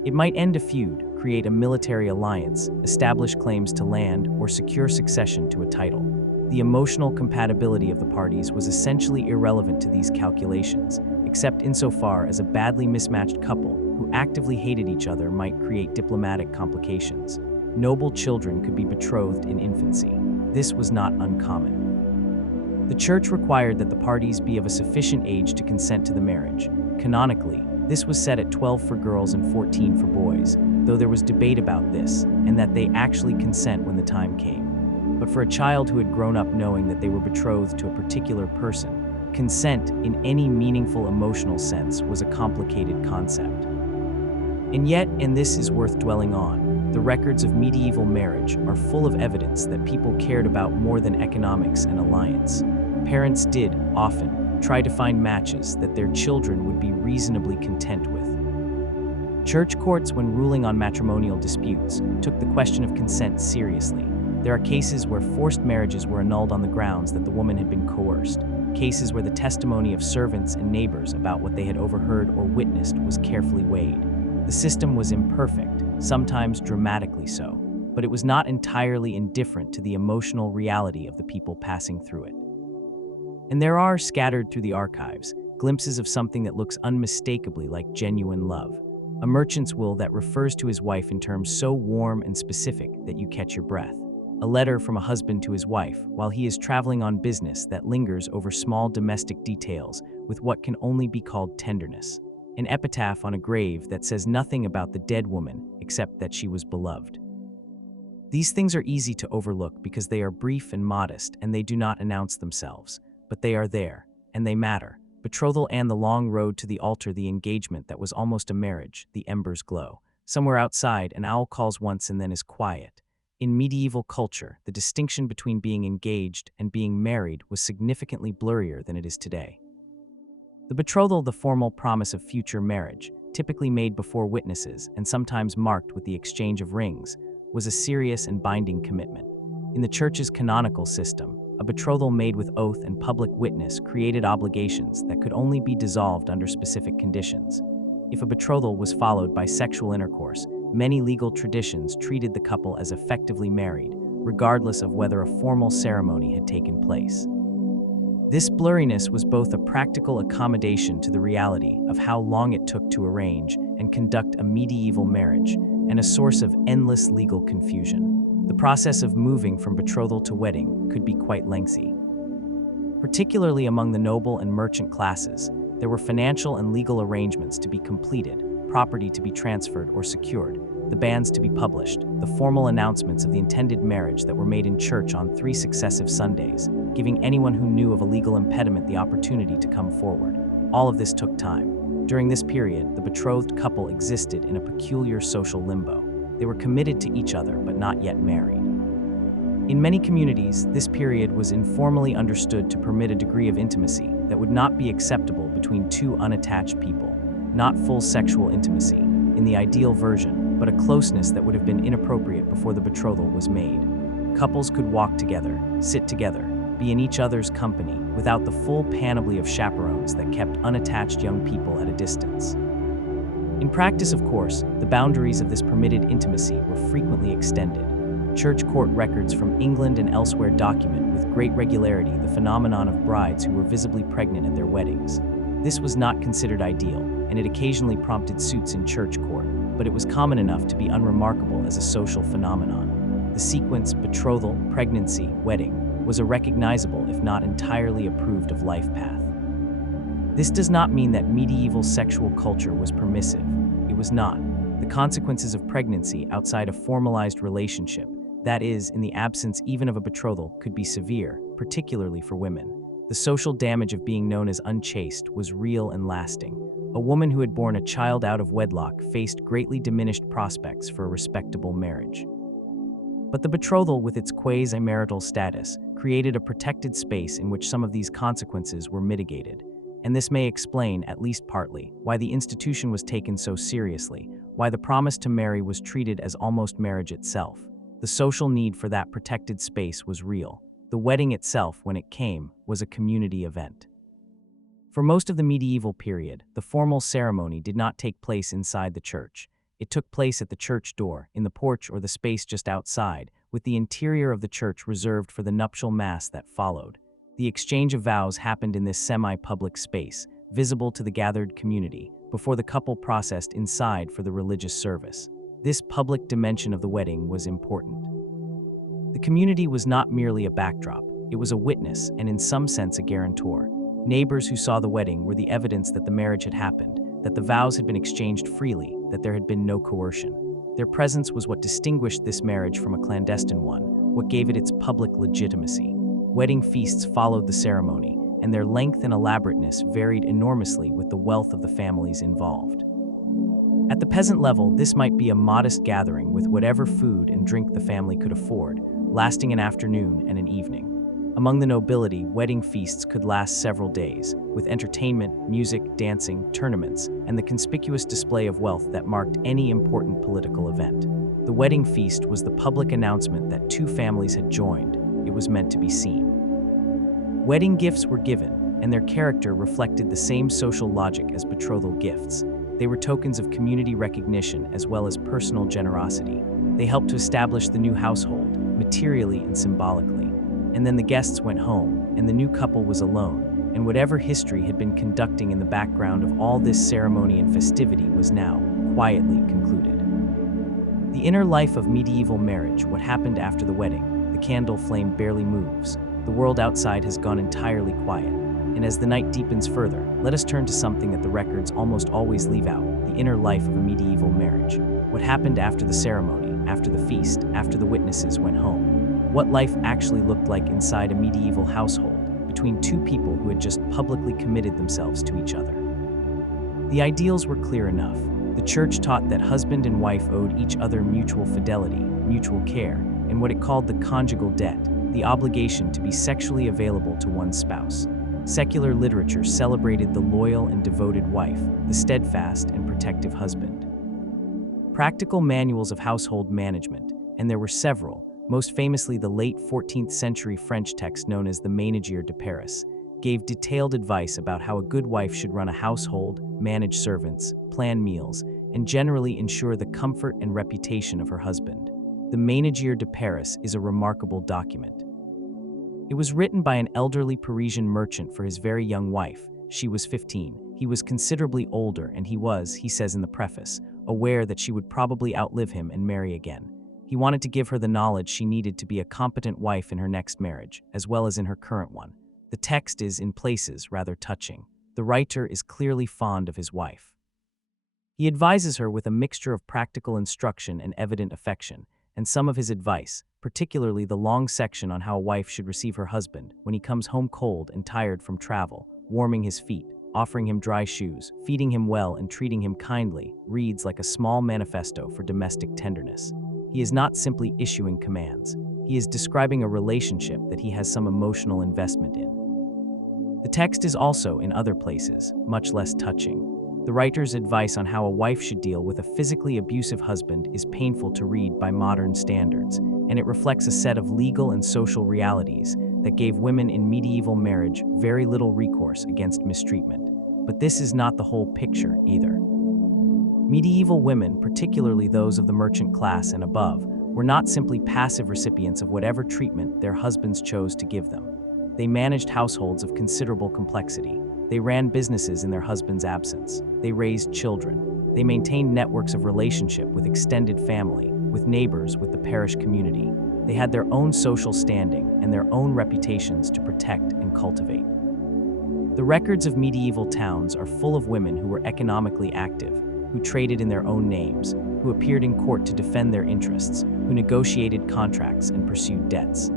It might end a feud, create a military alliance, establish claims to land, or secure succession to a title. The emotional compatibility of the parties was essentially irrelevant to these calculations, except insofar as a badly mismatched couple, who who actively hated each other might create diplomatic complications. Noble children could be betrothed in infancy. This was not uncommon. The church required that the parties be of a sufficient age to consent to the marriage. Canonically, this was set at 12 for girls and 14 for boys, though there was debate about this, and that they actually consent when the time came. But for a child who had grown up knowing that they were betrothed to a particular person, consent in any meaningful emotional sense was a complicated concept. And yet, and this is worth dwelling on, the records of medieval marriage are full of evidence that people cared about more than economics and alliance. Parents did, often, try to find matches that their children would be reasonably content with. Church courts, when ruling on matrimonial disputes, took the question of consent seriously. There are cases where forced marriages were annulled on the grounds that the woman had been coerced, cases where the testimony of servants and neighbors about what they had overheard or witnessed was carefully weighed. The system was imperfect, sometimes dramatically so, but it was not entirely indifferent to the emotional reality of the people passing through it. And there are, scattered through the archives, glimpses of something that looks unmistakably like genuine love. A merchant's will that refers to his wife in terms so warm and specific that you catch your breath. A letter from a husband to his wife while he is traveling on business that lingers over small domestic details with what can only be called tenderness. An epitaph on a grave that says nothing about the dead woman except that she was beloved. These things are easy to overlook because they are brief and modest and they do not announce themselves, but they are there, and they matter. Betrothal and the long road to the altar, the engagement that was almost a marriage, the embers glow. Somewhere outside, an owl calls once and then is quiet. In medieval culture, the distinction between being engaged and being married was significantly blurrier than it is today. The betrothal, the formal promise of future marriage, typically made before witnesses and sometimes marked with the exchange of rings, was a serious and binding commitment. In the church's canonical system, a betrothal made with oath and public witness created obligations that could only be dissolved under specific conditions. If a betrothal was followed by sexual intercourse, many legal traditions treated the couple as effectively married, regardless of whether a formal ceremony had taken place. This blurriness was both a practical accommodation to the reality of how long it took to arrange and conduct a medieval marriage, and a source of endless legal confusion. The process of moving from betrothal to wedding could be quite lengthy. Particularly among the noble and merchant classes, there were financial and legal arrangements to be completed, property to be transferred or secured, the banns to be published, the formal announcements of the intended marriage that were made in church on 3 successive Sundays, giving anyone who knew of a legal impediment the opportunity to come forward. All of this took time. During this period, the betrothed couple existed in a peculiar social limbo. They were committed to each other but not yet married. In many communities, this period was informally understood to permit a degree of intimacy that would not be acceptable between two unattached people. Not full sexual intimacy, in the ideal version, but a closeness that would have been inappropriate before the betrothal was made. Couples could walk together, sit together, be in each other's company, without the full panoply of chaperones that kept unattached young people at a distance. In practice, of course, the boundaries of this permitted intimacy were frequently extended. Church court records from England and elsewhere document with great regularity the phenomenon of brides who were visibly pregnant at their weddings. This was not considered ideal, and it occasionally prompted suits in church court, but it was common enough to be unremarkable as a social phenomenon. The sequence betrothal, pregnancy, wedding was a recognizable, if not entirely approved of life path. This does not mean that medieval sexual culture was permissive. It was not. The consequences of pregnancy outside a formalized relationship, that is, in the absence even of a betrothal, could be severe, particularly for women. The social damage of being known as unchaste was real and lasting. A woman who had borne a child out of wedlock faced greatly diminished prospects for a respectable marriage. But the betrothal, with its quasi-marital status, created a protected space in which some of these consequences were mitigated. And this may explain, at least partly, why the institution was taken so seriously, why the promise to marry was treated as almost marriage itself. The social need for that protected space was real. The wedding itself, when it came, was a community event. For most of the medieval period, the formal ceremony did not take place inside the church. It took place at the church door, in the porch or the space just outside, with the interior of the church reserved for the nuptial mass that followed. The exchange of vows happened in this semi-public space, visible to the gathered community, before the couple processed inside for the religious service. This public dimension of the wedding was important. The community was not merely a backdrop, it was a witness and in some sense a guarantor. Neighbors who saw the wedding were the evidence that the marriage had happened, that the vows had been exchanged freely, that there had been no coercion. Their presence was what distinguished this marriage from a clandestine one, what gave it its public legitimacy. Wedding feasts followed the ceremony, and their length and elaborateness varied enormously with the wealth of the families involved. At the peasant level, this might be a modest gathering with whatever food and drink the family could afford, lasting an afternoon and an evening. Among the nobility, wedding feasts could last several days, with entertainment, music, dancing, tournaments, and the conspicuous display of wealth that marked any important political event. The wedding feast was the public announcement that two families had joined. It was meant to be seen. Wedding gifts were given, and their character reflected the same social logic as betrothal gifts. They were tokens of community recognition as well as personal generosity. They helped to establish the new household, materially and symbolically. And then the guests went home, and the new couple was alone, and whatever history had been conducting in the background of all this ceremony and festivity was now, quietly, concluded. The inner life of medieval marriage, what happened after the wedding, the candle flame barely moves. The world outside has gone entirely quiet, and as the night deepens further, let us turn to something that the records almost always leave out, the inner life of a medieval marriage. What happened after the ceremony, after the feast, after the witnesses went home? What life actually looked like inside a medieval household, between two people who had just publicly committed themselves to each other. The ideals were clear enough. The church taught that husband and wife owed each other mutual fidelity, mutual care, and what it called the conjugal debt, the obligation to be sexually available to one's spouse. Secular literature celebrated the loyal and devoted wife, the steadfast and protective husband. Practical manuals of household management, and there were several, most famously the late 14th century French text known as the Ménagère de Paris, gave detailed advice about how a good wife should run a household, manage servants, plan meals, and generally ensure the comfort and reputation of her husband. The Ménagère de Paris is a remarkable document. It was written by an elderly Parisian merchant for his very young wife. She was 15. He was considerably older, and he says in the preface, aware that she would probably outlive him and marry again. He wanted to give her the knowledge she needed to be a competent wife in her next marriage, as well as in her current one. The text is, in places, rather touching. The writer is clearly fond of his wife. He advises her with a mixture of practical instruction and evident affection, and some of his advice, particularly the long section on how a wife should receive her husband when he comes home cold and tired from travel, warming his feet, offering him dry shoes, feeding him well and treating him kindly, reads like a small manifesto for domestic tenderness. He is not simply issuing commands. He is describing a relationship that he has some emotional investment in. The text is also, in other places, much less touching. The writer's advice on how a wife should deal with a physically abusive husband is painful to read by modern standards, and it reflects a set of legal and social realities that gave women in medieval marriage very little recourse against mistreatment. But this is not the whole picture either. Medieval women, particularly those of the merchant class and above, were not simply passive recipients of whatever treatment their husbands chose to give them. They managed households of considerable complexity. They ran businesses in their husband's absence. They raised children. They maintained networks of relationship with extended family, with neighbors, with the parish community. They had their own social standing and their own reputations to protect and cultivate. The records of medieval towns are full of women who were economically active, who traded in their own names, who appeared in court to defend their interests, who negotiated contracts and pursued debts.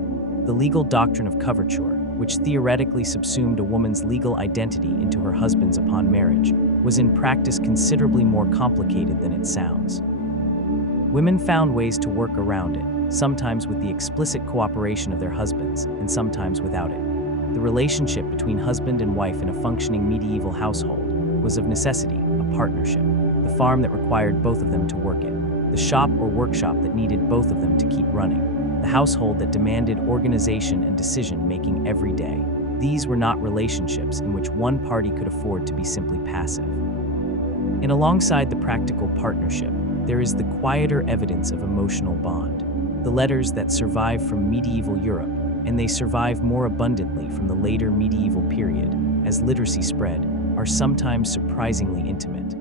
The legal doctrine of coverture, which theoretically subsumed a woman's legal identity into her husband's upon marriage, was in practice considerably more complicated than it sounds. Women found ways to work around it, sometimes with the explicit cooperation of their husbands, and sometimes without it. The relationship between husband and wife in a functioning medieval household was of necessity a partnership, the farm that required both of them to work it, the shop or workshop that needed both of them to keep running, the household that demanded organization and decision-making every day. These were not relationships in which one party could afford to be simply passive. And alongside the practical partnership, there is the quieter evidence of emotional bond, the letters that survive from medieval Europe, and they survive more abundantly from the later medieval period, as literacy spread, are sometimes surprisingly intimate.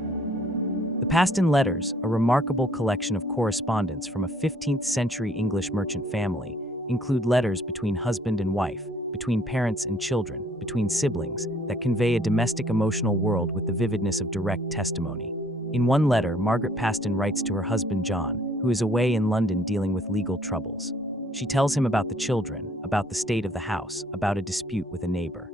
The Paston Letters, a remarkable collection of correspondence from a 15th century English merchant family, include letters between husband and wife, between parents and children, between siblings, that convey a domestic emotional world with the vividness of direct testimony. In one letter, Margaret Paston writes to her husband John, who is away in London dealing with legal troubles. She tells him about the children, about the state of the house, about a dispute with a neighbor.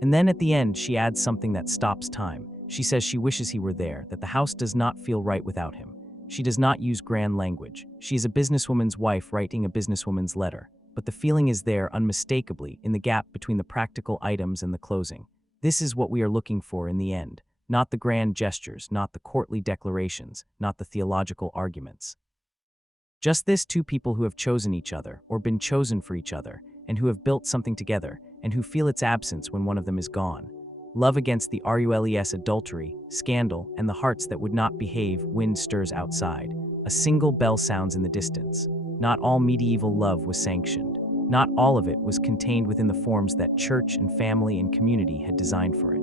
And then at the end, she adds something that stops time. She says she wishes he were there, that the house does not feel right without him. She does not use grand language. She is a businesswoman's wife writing a businesswoman's letter. But the feeling is there unmistakably in the gap between the practical items and the closing. This is what we are looking for in the end. Not the grand gestures, not the courtly declarations, not the theological arguments. Just this: two people who have chosen each other, or been chosen for each other, and who have built something together, and who feel its absence when one of them is gone. Love against the rules, adultery, scandal, and the hearts that would not behave. Wind stirs outside. A single bell sounds in the distance. Not all medieval love was sanctioned. Not all of it was contained within the forms that church and family and community had designed for it.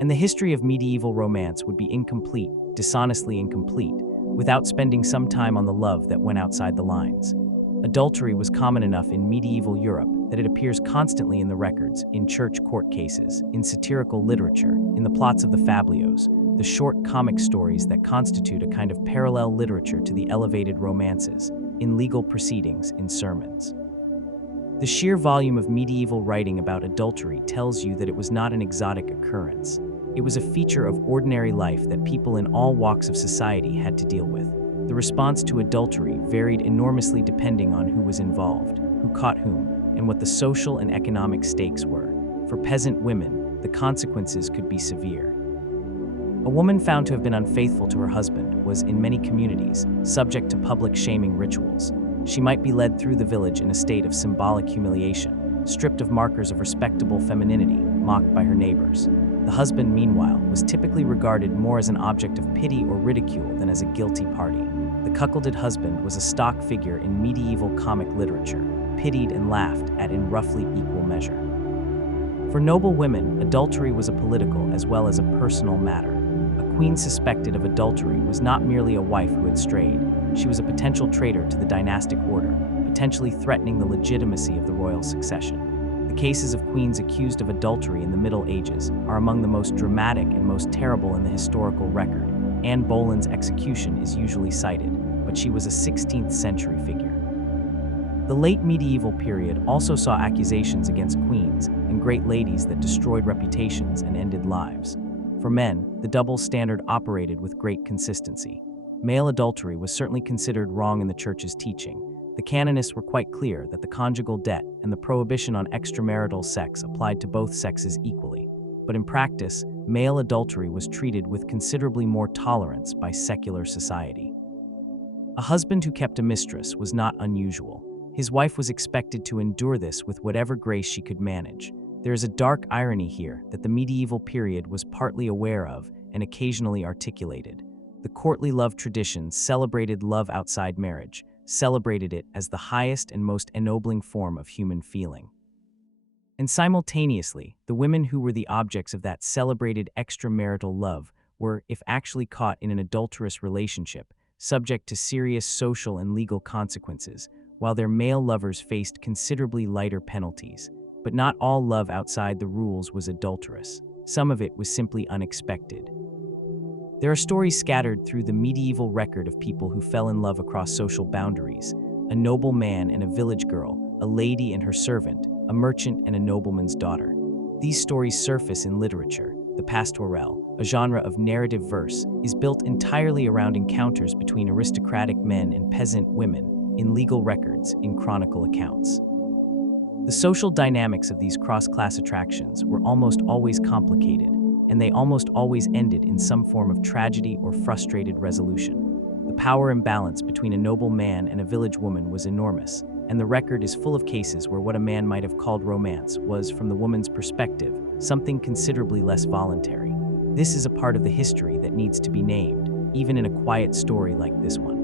And the history of medieval romance would be incomplete, dishonestly incomplete, without spending some time on the love that went outside the lines. Adultery was common enough in medieval Europe that it appears constantly in the records, in church court cases, in satirical literature, in the plots of the fabliaux, the short comic stories that constitute a kind of parallel literature to the elevated romances, in legal proceedings, in sermons. The sheer volume of medieval writing about adultery tells you that it was not an exotic occurrence. It was a feature of ordinary life that people in all walks of society had to deal with. The response to adultery varied enormously depending on who was involved, who caught whom, and what the social and economic stakes were. For peasant women, the consequences could be severe. A woman found to have been unfaithful to her husband was, in many communities, subject to public shaming rituals. She might be led through the village in a state of symbolic humiliation, stripped of markers of respectable femininity, mocked by her neighbors. The husband, meanwhile, was typically regarded more as an object of pity or ridicule than as a guilty party. The cuckolded husband was a stock figure in medieval comic literature, pitied and laughed at in roughly equal measure. For noble women, adultery was a political as well as a personal matter. A queen suspected of adultery was not merely a wife who had strayed. She was a potential traitor to the dynastic order, potentially threatening the legitimacy of the royal succession. The cases of queens accused of adultery in the Middle Ages are among the most dramatic and most terrible in the historical record. Anne Boleyn's execution is usually cited, but she was a 16th century figure. The late medieval period also saw accusations against queens and great ladies that destroyed reputations and ended lives. For men, the double standard operated with great consistency. Male adultery was certainly considered wrong in the church's teaching. The canonists were quite clear that the conjugal debt and the prohibition on extramarital sex applied to both sexes equally. But in practice, male adultery was treated with considerably more tolerance by secular society. A husband who kept a mistress was not unusual. His wife was expected to endure this with whatever grace she could manage. There is a dark irony here that the medieval period was partly aware of and occasionally articulated. The courtly love tradition celebrated love outside marriage, celebrated it as the highest and most ennobling form of human feeling. And simultaneously, the women who were the objects of that celebrated extramarital love were, if actually caught in an adulterous relationship, subject to serious social and legal consequences, while their male lovers faced considerably lighter penalties. But not all love outside the rules was adulterous. Some of it was simply unexpected. There are stories scattered through the medieval record of people who fell in love across social boundaries: a noble man and a village girl, a lady and her servant, a merchant and a nobleman's daughter. These stories surface in literature. The pastoral, a genre of narrative verse, is built entirely around encounters between aristocratic men and peasant women, in legal records, in chronicle accounts. The social dynamics of these cross-class attractions were almost always complicated, and they almost always ended in some form of tragedy or frustrated resolution. The power imbalance between a noble man and a village woman was enormous, and the record is full of cases where what a man might have called romance was, from the woman's perspective, something considerably less voluntary. This is a part of the history that needs to be named, even in a quiet story like this one.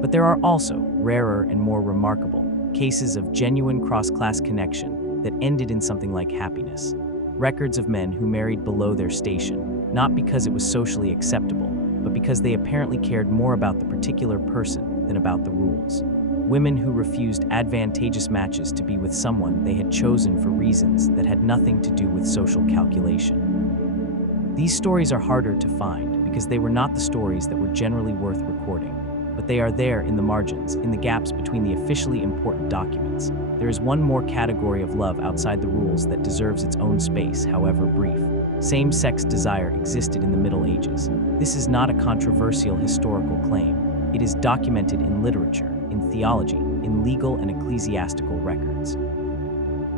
But there are also rarer and more remarkable cases of genuine cross-class connection that ended in something like happiness. Records of men who married below their station, not because it was socially acceptable, but because they apparently cared more about the particular person than about the rules. Women who refused advantageous matches to be with someone they had chosen for reasons that had nothing to do with social calculation. These stories are harder to find because they were not the stories that were generally worth recording, but they are there in the margins, in the gaps between the officially important documents. There is one more category of love outside the rules that deserves its own space, however brief. Same-sex desire existed in the Middle Ages. This is not a controversial historical claim. It is documented in literature, in theology, in legal and ecclesiastical records.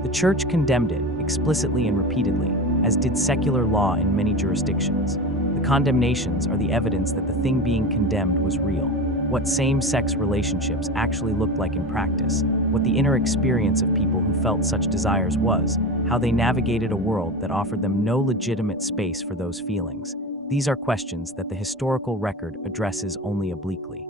The Church condemned it, explicitly and repeatedly, as did secular law in many jurisdictions. The condemnations are the evidence that the thing being condemned was real. What same-sex relationships actually looked like in practice, what the inner experience of people who felt such desires was, how they navigated a world that offered them no legitimate space for those feelings. These are questions that the historical record addresses only obliquely.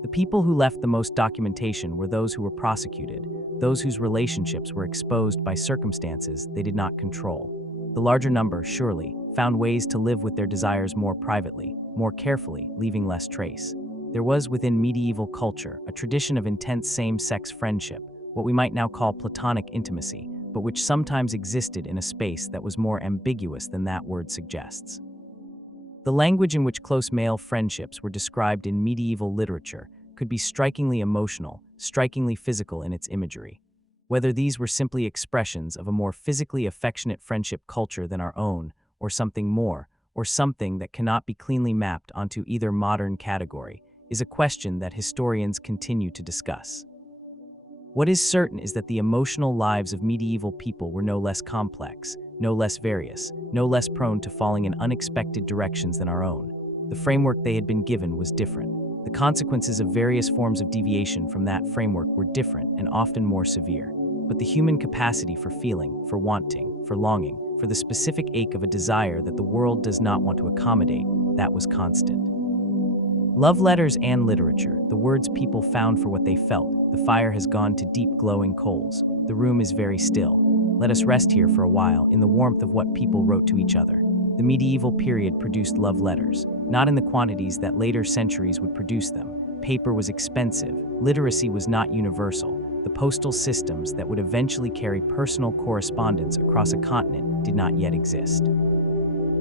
The people who left the most documentation were those who were prosecuted, those whose relationships were exposed by circumstances they did not control. The larger number, surely, found ways to live with their desires more privately, more carefully, leaving less trace. There was within medieval culture a tradition of intense same-sex friendship, what we might now call platonic intimacy, but which sometimes existed in a space that was more ambiguous than that word suggests. The language in which close male friendships were described in medieval literature could be strikingly emotional, strikingly physical in its imagery. Whether these were simply expressions of a more physically affectionate friendship culture than our own, or something more, or something that cannot be cleanly mapped onto either modern category, is a question that historians continue to discuss. What is certain is that the emotional lives of medieval people were no less complex, no less various, no less prone to falling in unexpected directions than our own. The framework they had been given was different. The consequences of various forms of deviation from that framework were different and often more severe. But the human capacity for feeling, for wanting, for longing, for the specific ache of a desire that the world does not want to accommodate, that was constant. Love letters and literature, the words people found for what they felt. The fire has gone to deep glowing coals. The room is very still. Let us rest here for a while in the warmth of what people wrote to each other. The medieval period produced love letters, not in the quantities that later centuries would produce them. Paper was expensive. Literacy was not universal. The postal systems that would eventually carry personal correspondence across a continent did not yet exist.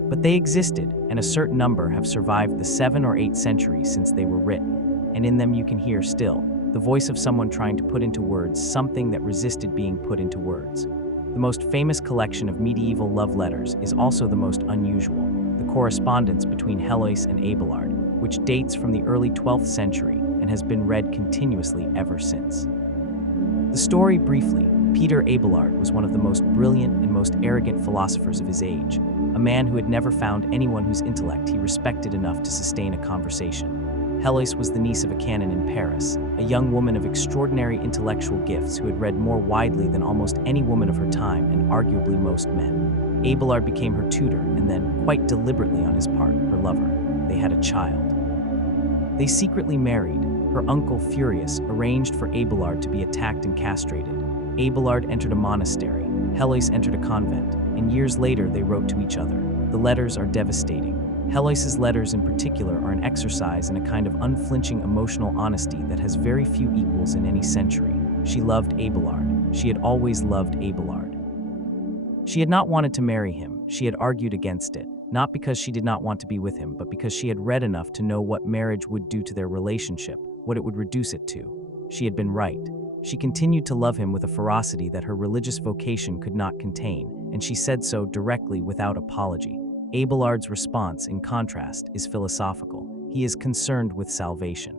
But they existed, and a certain number have survived the 7 or 8 centuries since they were written, and in them you can hear still the voice of someone trying to put into words something that resisted being put into words. The most famous collection of medieval love letters is also the most unusual, the correspondence between Helois and Abelard, which dates from the early 12th century and has been read continuously ever since. The story, briefly, Peter Abelard was one of the most brilliant and most arrogant philosophers of his age, a man who had never found anyone whose intellect he respected enough to sustain a conversation. Helois was the niece of a canon in Paris, a young woman of extraordinary intellectual gifts who had read more widely than almost any woman of her time and arguably most men. Abelard became her tutor and then, quite deliberately on his part, her lover. They had a child. They secretly married. Her uncle, furious, arranged for Abelard to be attacked and castrated. Abelard entered a monastery. Helois entered a convent, and years later they wrote to each other. The letters are devastating. Helois's letters in particular are an exercise in a kind of unflinching emotional honesty that has very few equals in any century. She loved Abelard. She had always loved Abelard. She had not wanted to marry him. She had argued against it, not because she did not want to be with him, but because she had read enough to know what marriage would do to their relationship, what it would reduce it to. She had been right. She continued to love him with a ferocity that her religious vocation could not contain, and she said so directly without apology. Abelard's response, in contrast, is philosophical. He is concerned with salvation.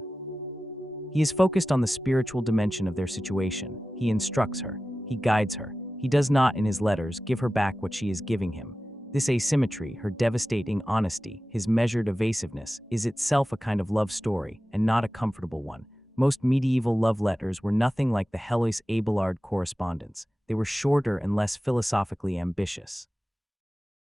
He is focused on the spiritual dimension of their situation. He instructs her. He guides her. He does not, in his letters, give her back what she is giving him. This asymmetry, her devastating honesty, his measured evasiveness, is itself a kind of love story, and not a comfortable one. Most medieval love letters were nothing like the Helois-Abelard correspondence. They were shorter and less philosophically ambitious.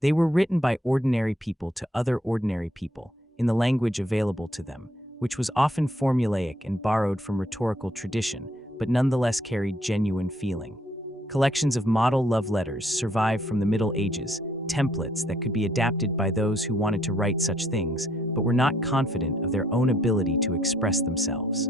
They were written by ordinary people to other ordinary people, in the language available to them, which was often formulaic and borrowed from rhetorical tradition, but nonetheless carried genuine feeling. Collections of model love letters survive from the Middle Ages. templates that could be adapted by those who wanted to write such things, but were not confident of their own ability to express themselves.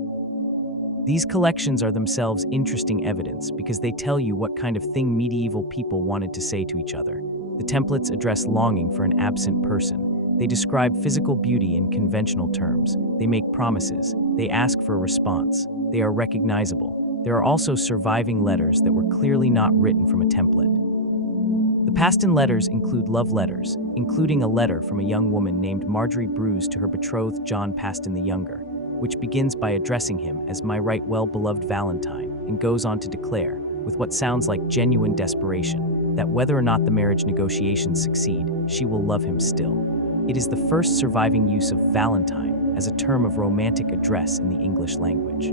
These collections are themselves interesting evidence because they tell you what kind of thing medieval people wanted to say to each other. The templates address longing for an absent person. They describe physical beauty in conventional terms. They make promises. They ask for a response. They are recognizable. There are also surviving letters that were clearly not written from a template. The Paston letters include love letters, including a letter from a young woman named Marjorie Bruce to her betrothed John Paston the Younger, which begins by addressing him as "my right well-beloved Valentine," and goes on to declare, with what sounds like genuine desperation, that whether or not the marriage negotiations succeed, she will love him still. It is the first surviving use of Valentine as a term of romantic address in the English language.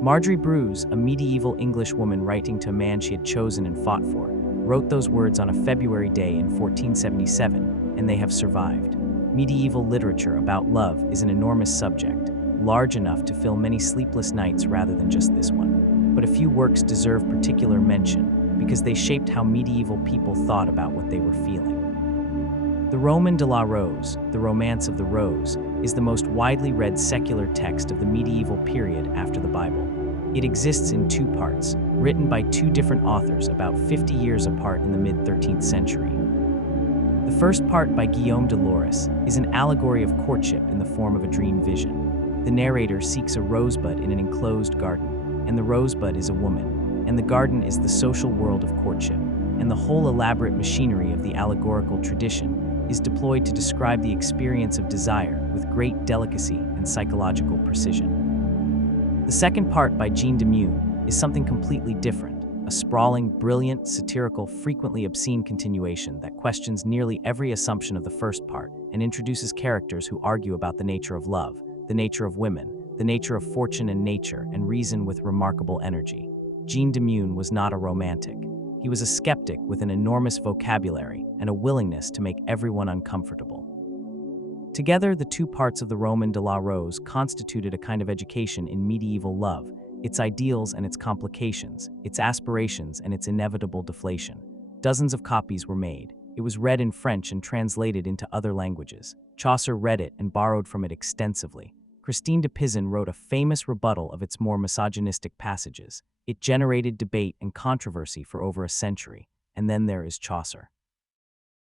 Marjorie Bruce, a medieval English woman writing to a man she had chosen and fought for, wrote those words on a February day in 1477, and they have survived. Medieval literature about love is an enormous subject, large enough to fill many sleepless nights rather than just this one. But a few works deserve particular mention because they shaped how medieval people thought about what they were feeling. The Roman de la Rose, The Romance of the Rose, is the most widely read secular text of the medieval period after the Bible. It exists in two parts, written by two different authors about 50 years apart in the mid-13th century. The first part, by Guillaume de Loris, is an allegory of courtship in the form of a dream vision. The narrator seeks a rosebud in an enclosed garden, and the rosebud is a woman, and the garden is the social world of courtship, and the whole elaborate machinery of the allegorical tradition is deployed to describe the experience of desire with great delicacy and psychological precision. The second part, by Jean de Meun, is something completely different. A sprawling, brilliant, satirical, frequently obscene continuation that questions nearly every assumption of the first part and introduces characters who argue about the nature of love, the nature of women, the nature of fortune and nature, and reason with remarkable energy. Jean de Meun was not a romantic. He was a skeptic with an enormous vocabulary and a willingness to make everyone uncomfortable. Together, the two parts of the Roman de la Rose constituted a kind of education in medieval love, its ideals and its complications, its aspirations and its inevitable deflation. Dozens of copies were made. It was read in French and translated into other languages. Chaucer read it and borrowed from it extensively. Christine de Pizan wrote a famous rebuttal of its more misogynistic passages. It generated debate and controversy for over a century. And then there is Chaucer.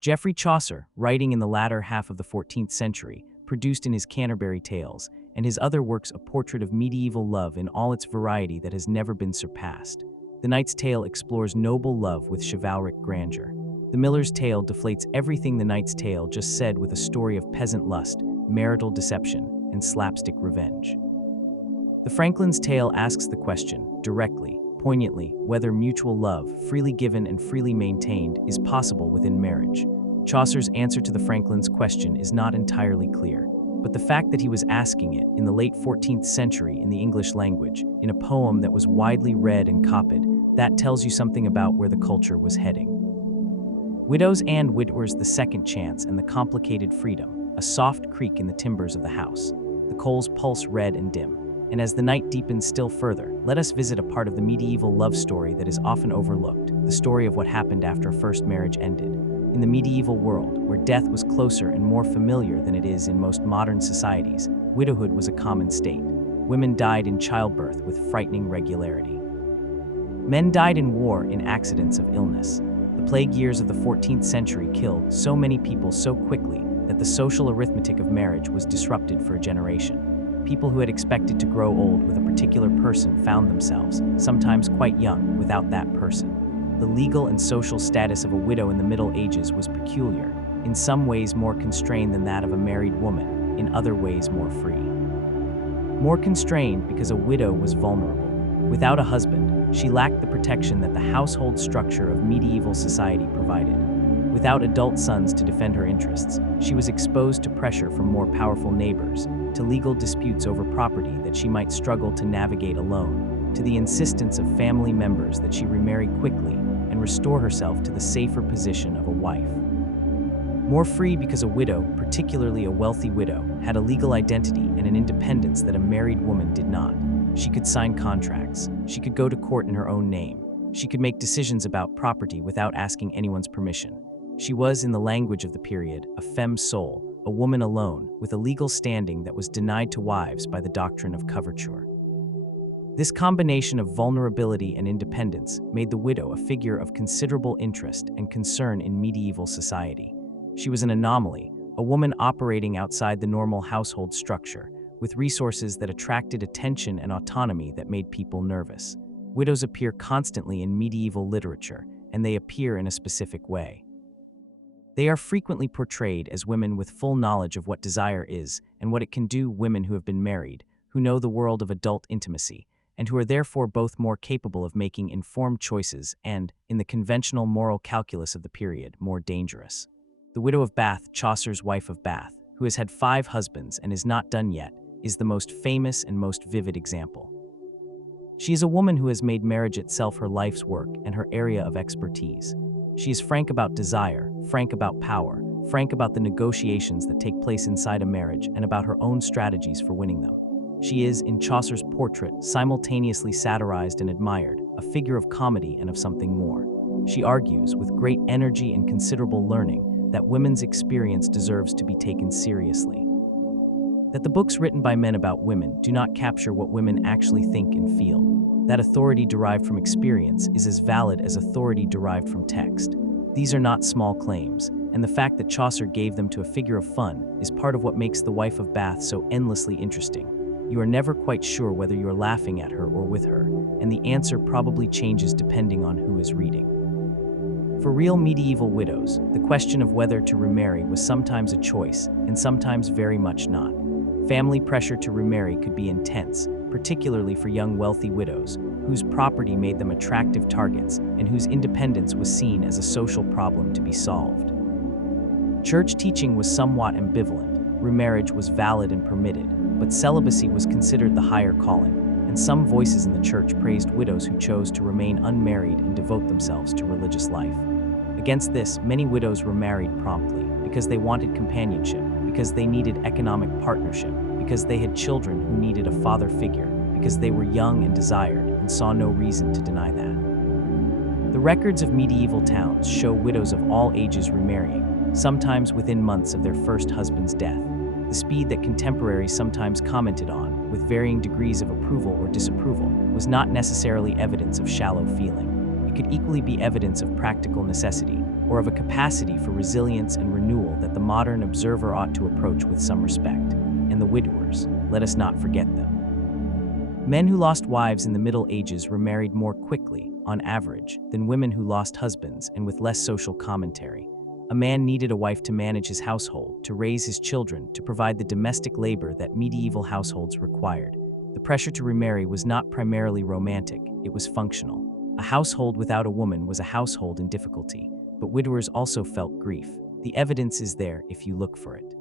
Geoffrey Chaucer, writing in the latter half of the 14th century, produced in his Canterbury Tales and his other works a portrait of medieval love in all its variety that has never been surpassed. The Knight's Tale explores noble love with chivalric grandeur. The Miller's Tale deflates everything the Knight's Tale just said with a story of peasant lust, marital deception, and slapstick revenge. The Franklin's Tale asks the question, directly, poignantly, whether mutual love, freely given and freely maintained, is possible within marriage. Chaucer's answer to the Franklin's question is not entirely clear, but the fact that he was asking it in the late 14th century in the English language, in a poem that was widely read and copied, that tells you something about where the culture was heading. Widow's and Widor's The Second Chance and the Complicated Freedom, a soft creak in the timbers of the house. The coals pulse red and dim. And as the night deepens still further, let us visit a part of the medieval love story that is often overlooked, the story of what happened after a first marriage ended. In the medieval world, where death was closer and more familiar than it is in most modern societies, widowhood was a common state. Women died in childbirth with frightening regularity. Men died in war in accidents of illness. The plague years of the 14th century killed so many people so quickly that the social arithmetic of marriage was disrupted for a generation. People who had expected to grow old with a particular person found themselves, sometimes quite young, without that person. The legal and social status of a widow in the Middle Ages was peculiar, in some ways more constrained than that of a married woman, in other ways more free. More constrained because a widow was vulnerable. Without a husband, she lacked the protection that the household structure of medieval society provided. Without adult sons to defend her interests, she was exposed to pressure from more powerful neighbors, to legal disputes over property that she might struggle to navigate alone, to the insistence of family members that she remarry quickly and restore herself to the safer position of a wife. More free because a widow, particularly a wealthy widow, had a legal identity and an independence that a married woman did not. She could sign contracts. She could go to court in her own name. She could make decisions about property without asking anyone's permission. She was, in the language of the period, a femme sole, a woman alone, with a legal standing that was denied to wives by the doctrine of coverture. This combination of vulnerability and independence made the widow a figure of considerable interest and concern in medieval society. She was an anomaly, a woman operating outside the normal household structure, with resources that attracted attention and autonomy that made people nervous. Widows appear constantly in medieval literature, and they appear in a specific way. They are frequently portrayed as women with full knowledge of what desire is and what it can do, women who have been married, who know the world of adult intimacy, and who are therefore both more capable of making informed choices and, in the conventional moral calculus of the period, more dangerous. The Widow of Bath, Chaucer's Wife of Bath, who has had 5 husbands and is not done yet, is the most famous and most vivid example. She is a woman who has made marriage itself her life's work and her area of expertise. She is frank about desire, frank about power, frank about the negotiations that take place inside a marriage, and about her own strategies for winning them. She is, in Chaucer's portrait, simultaneously satirized and admired, a figure of comedy and of something more. She argues, with great energy and considerable learning, that women's experience deserves to be taken seriously. That the books written by men about women do not capture what women actually think and feel. That authority derived from experience is as valid as authority derived from text. These are not small claims, and the fact that Chaucer gave them to a figure of fun is part of what makes the Wife of Bath so endlessly interesting. You are never quite sure whether you are laughing at her or with her, and the answer probably changes depending on who is reading. For real medieval widows, the question of whether to remarry was sometimes a choice, and sometimes very much not. Family pressure to remarry could be intense, particularly for young wealthy widows, whose property made them attractive targets and whose independence was seen as a social problem to be solved. Church teaching was somewhat ambivalent. Remarriage was valid and permitted, but celibacy was considered the higher calling, and some voices in the church praised widows who chose to remain unmarried and devote themselves to religious life. Against this, many widows remarried promptly because they wanted companionship, because they needed economic partnership, because they had children who needed a father figure, because they were young and desired and saw no reason to deny that. The records of medieval towns show widows of all ages remarrying, sometimes within months of their first husband's death. The speed that contemporaries sometimes commented on, with varying degrees of approval or disapproval, was not necessarily evidence of shallow feeling. It could equally be evidence of practical necessity, or of a capacity for resilience and renewal that the modern observer ought to approach with some respect. And the widowers, let us not forget them. Men who lost wives in the Middle Ages remarried more quickly, on average, than women who lost husbands, and with less social commentary. A man needed a wife to manage his household, to raise his children, to provide the domestic labor that medieval households required. The pressure to remarry was not primarily romantic, it was functional. A household without a woman was a household in difficulty, but widowers also felt grief. The evidence is there if you look for it.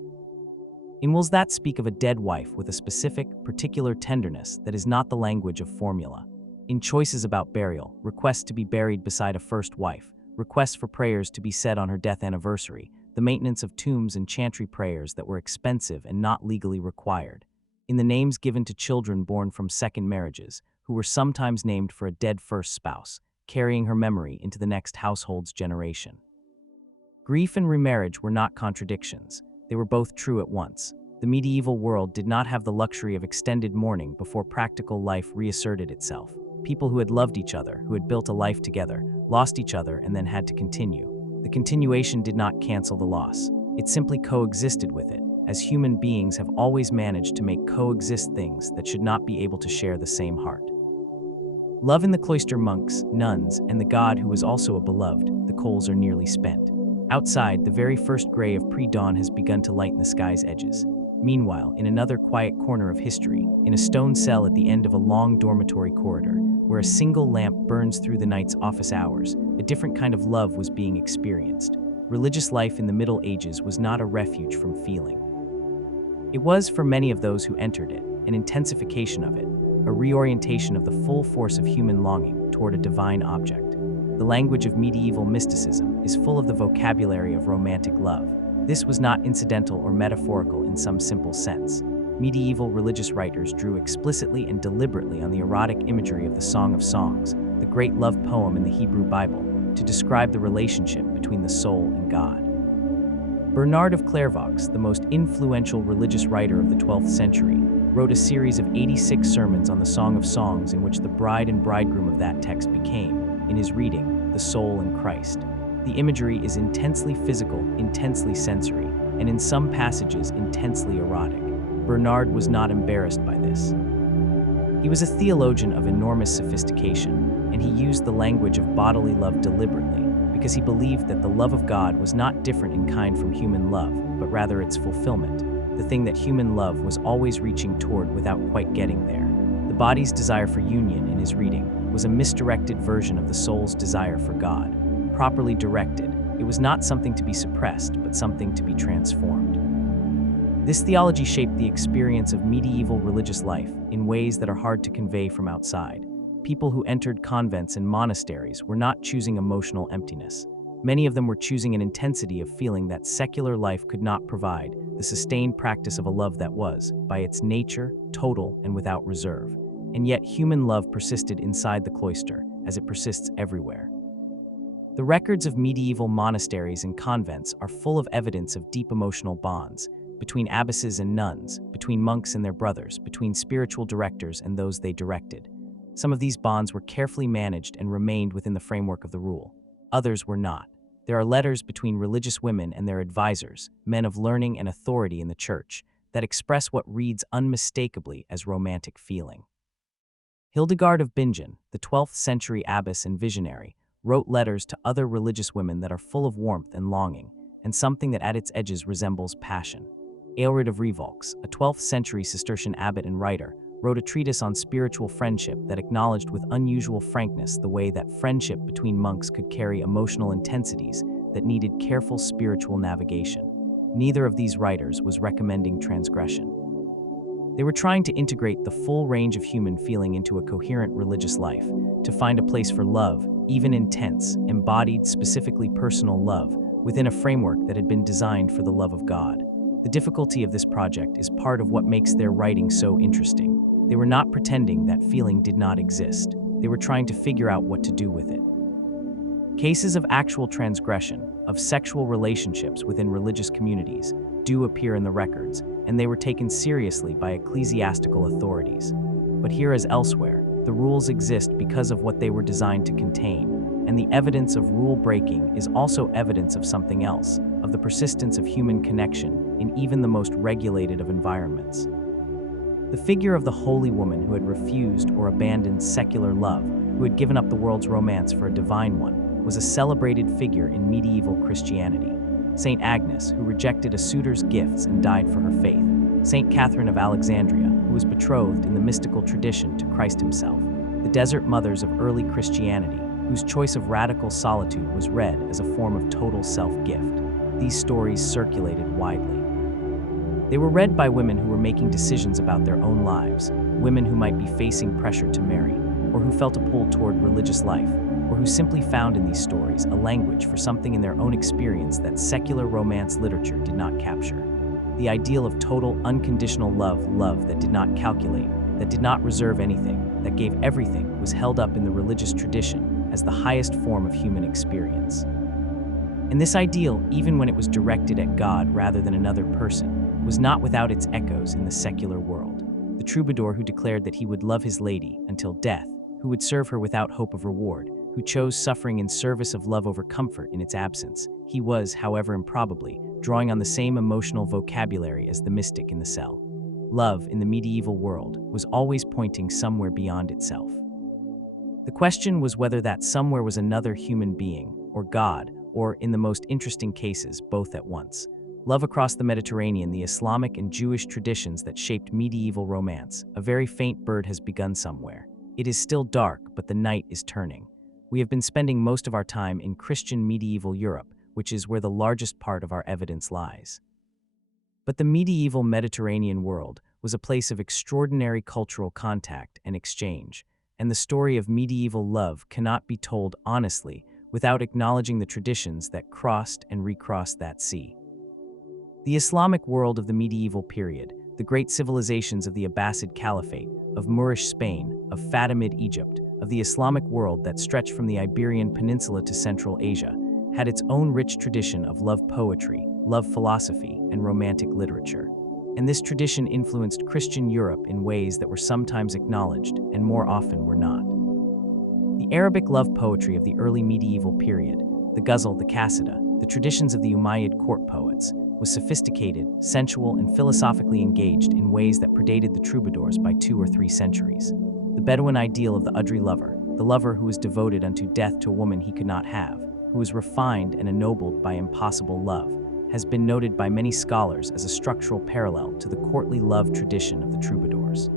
In Woolsdat speak of a dead wife with a specific, particular tenderness that is not the language of formula. In choices about burial, requests to be buried beside a first wife, requests for prayers to be said on her death anniversary, the maintenance of tombs and chantry prayers that were expensive and not legally required. In the names given to children born from second marriages, who were sometimes named for a dead first spouse, carrying her memory into the next household's generation. Grief and remarriage were not contradictions. They were both true at once. The medieval world did not have the luxury of extended mourning before practical life reasserted itself. People who had loved each other, who had built a life together, lost each other and then had to continue. The continuation did not cancel the loss. It simply coexisted with it, as human beings have always managed to make coexist things that should not be able to share the same heart. Love in the cloister, monks, nuns, and the god who was also a beloved, the coals are nearly spent. Outside, the very first gray of pre-dawn has begun to lighten the sky's edges. Meanwhile, in another quiet corner of history, in a stone cell at the end of a long dormitory corridor, where a single lamp burns through the night's office hours, a different kind of love was being experienced. Religious life in the Middle Ages was not a refuge from feeling. It was, for many of those who entered it, an intensification of it, a reorientation of the full force of human longing toward a divine object. The language of medieval mysticism is full of the vocabulary of romantic love. This was not incidental or metaphorical in some simple sense. Medieval religious writers drew explicitly and deliberately on the erotic imagery of the Song of Songs, the great love poem in the Hebrew Bible, to describe the relationship between the soul and God. Bernard of Clairvaux, the most influential religious writer of the 12th century, wrote a series of 86 sermons on the Song of Songs in which the bride and bridegroom of that text became, in his reading, the soul and Christ. The imagery is intensely physical, intensely sensory, and in some passages intensely erotic. Bernard was not embarrassed by this. He was a theologian of enormous sophistication, and he used the language of bodily love deliberately because he believed that the love of God was not different in kind from human love, but rather its fulfillment, the thing that human love was always reaching toward without quite getting there. The body's desire for union, in his reading, was a misdirected version of the soul's desire for God. Properly directed, it was not something to be suppressed, but something to be transformed. This theology shaped the experience of medieval religious life in ways that are hard to convey from outside. People who entered convents and monasteries were not choosing emotional emptiness. Many of them were choosing an intensity of feeling that secular life could not provide, the sustained practice of a love that was, by its nature, total and without reserve. And yet human love persisted inside the cloister, as it persists everywhere. The records of medieval monasteries and convents are full of evidence of deep emotional bonds, between abbesses and nuns, between monks and their brothers, between spiritual directors and those they directed. Some of these bonds were carefully managed and remained within the framework of the rule. Others were not. There are letters between religious women and their advisors, men of learning and authority in the church, that express what reads unmistakably as romantic feeling. Hildegard of Bingen, the 12th century abbess and visionary, wrote letters to other religious women that are full of warmth and longing, and something that at its edges resembles passion. Aelred of Revolx, a 12th century Cistercian abbot and writer, wrote a treatise on spiritual friendship that acknowledged with unusual frankness the way that friendship between monks could carry emotional intensities that needed careful spiritual navigation. Neither of these writers was recommending transgression. They were trying to integrate the full range of human feeling into a coherent religious life, to find a place for love, even intense, embodied, specifically personal love, within a framework that had been designed for the love of God. The difficulty of this project is part of what makes their writing so interesting. They were not pretending that feeling did not exist. They were trying to figure out what to do with it. Cases of actual transgression, of sexual relationships within religious communities, do appear in the records, and they were taken seriously by ecclesiastical authorities. But here as elsewhere, the rules exist because of what they were designed to contain, and the evidence of rule breaking is also evidence of something else, of the persistence of human connection in even the most regulated of environments. The figure of the holy woman who had refused or abandoned secular love, who had given up the world's romance for a divine one, was a celebrated figure in medieval Christianity. Saint Agnes, who rejected a suitor's gifts and died for her faith. Saint Catherine of Alexandria, who was betrothed in the mystical tradition to Christ himself. The desert mothers of early Christianity, whose choice of radical solitude was read as a form of total self-gift. These stories circulated widely. They were read by women who were making decisions about their own lives, women who might be facing pressure to marry, or who felt a pull toward religious life, or who simply found in these stories a language for something in their own experience that secular romance literature did not capture. The ideal of total, unconditional love that did not calculate, that did not reserve anything, that gave everything, was held up in the religious tradition as the highest form of human experience. And this ideal, even when it was directed at God rather than another person, was not without its echoes in the secular world. The troubadour who declared that he would love his lady until death, who would serve her without hope of reward, who chose suffering in service of love over comfort in its absence. He was, however improbably, drawing on the same emotional vocabulary as the mystic in the cell. Love, in the medieval world, was always pointing somewhere beyond itself. The question was whether that somewhere was another human being, or God, or, in the most interesting cases, both at once. Love across the Mediterranean, the Islamic and Jewish traditions that shaped medieval romance. A very faint bird has begun somewhere. It is still dark, but the night is turning. We have been spending most of our time in Christian medieval Europe, which is where the largest part of our evidence lies. But the medieval Mediterranean world was a place of extraordinary cultural contact and exchange, and the story of medieval love cannot be told honestly without acknowledging the traditions that crossed and recrossed that sea. The Islamic world of the medieval period, the great civilizations of the Abbasid Caliphate, of Moorish Spain, of Fatimid Egypt, of the Islamic world that stretched from the Iberian Peninsula to Central Asia, had its own rich tradition of love poetry, love philosophy, and romantic literature. And this tradition influenced Christian Europe in ways that were sometimes acknowledged and more often were not. The Arabic love poetry of the early medieval period, the ghazal, the qasida, the traditions of the Umayyad court poets, was sophisticated, sensual, and philosophically engaged in ways that predated the troubadours by 2 or 3 centuries. The Bedouin ideal of the Udri lover, the lover who was devoted unto death to a woman he could not have, who was refined and ennobled by impossible love, has been noted by many scholars as a structural parallel to the courtly love tradition of the troubadours.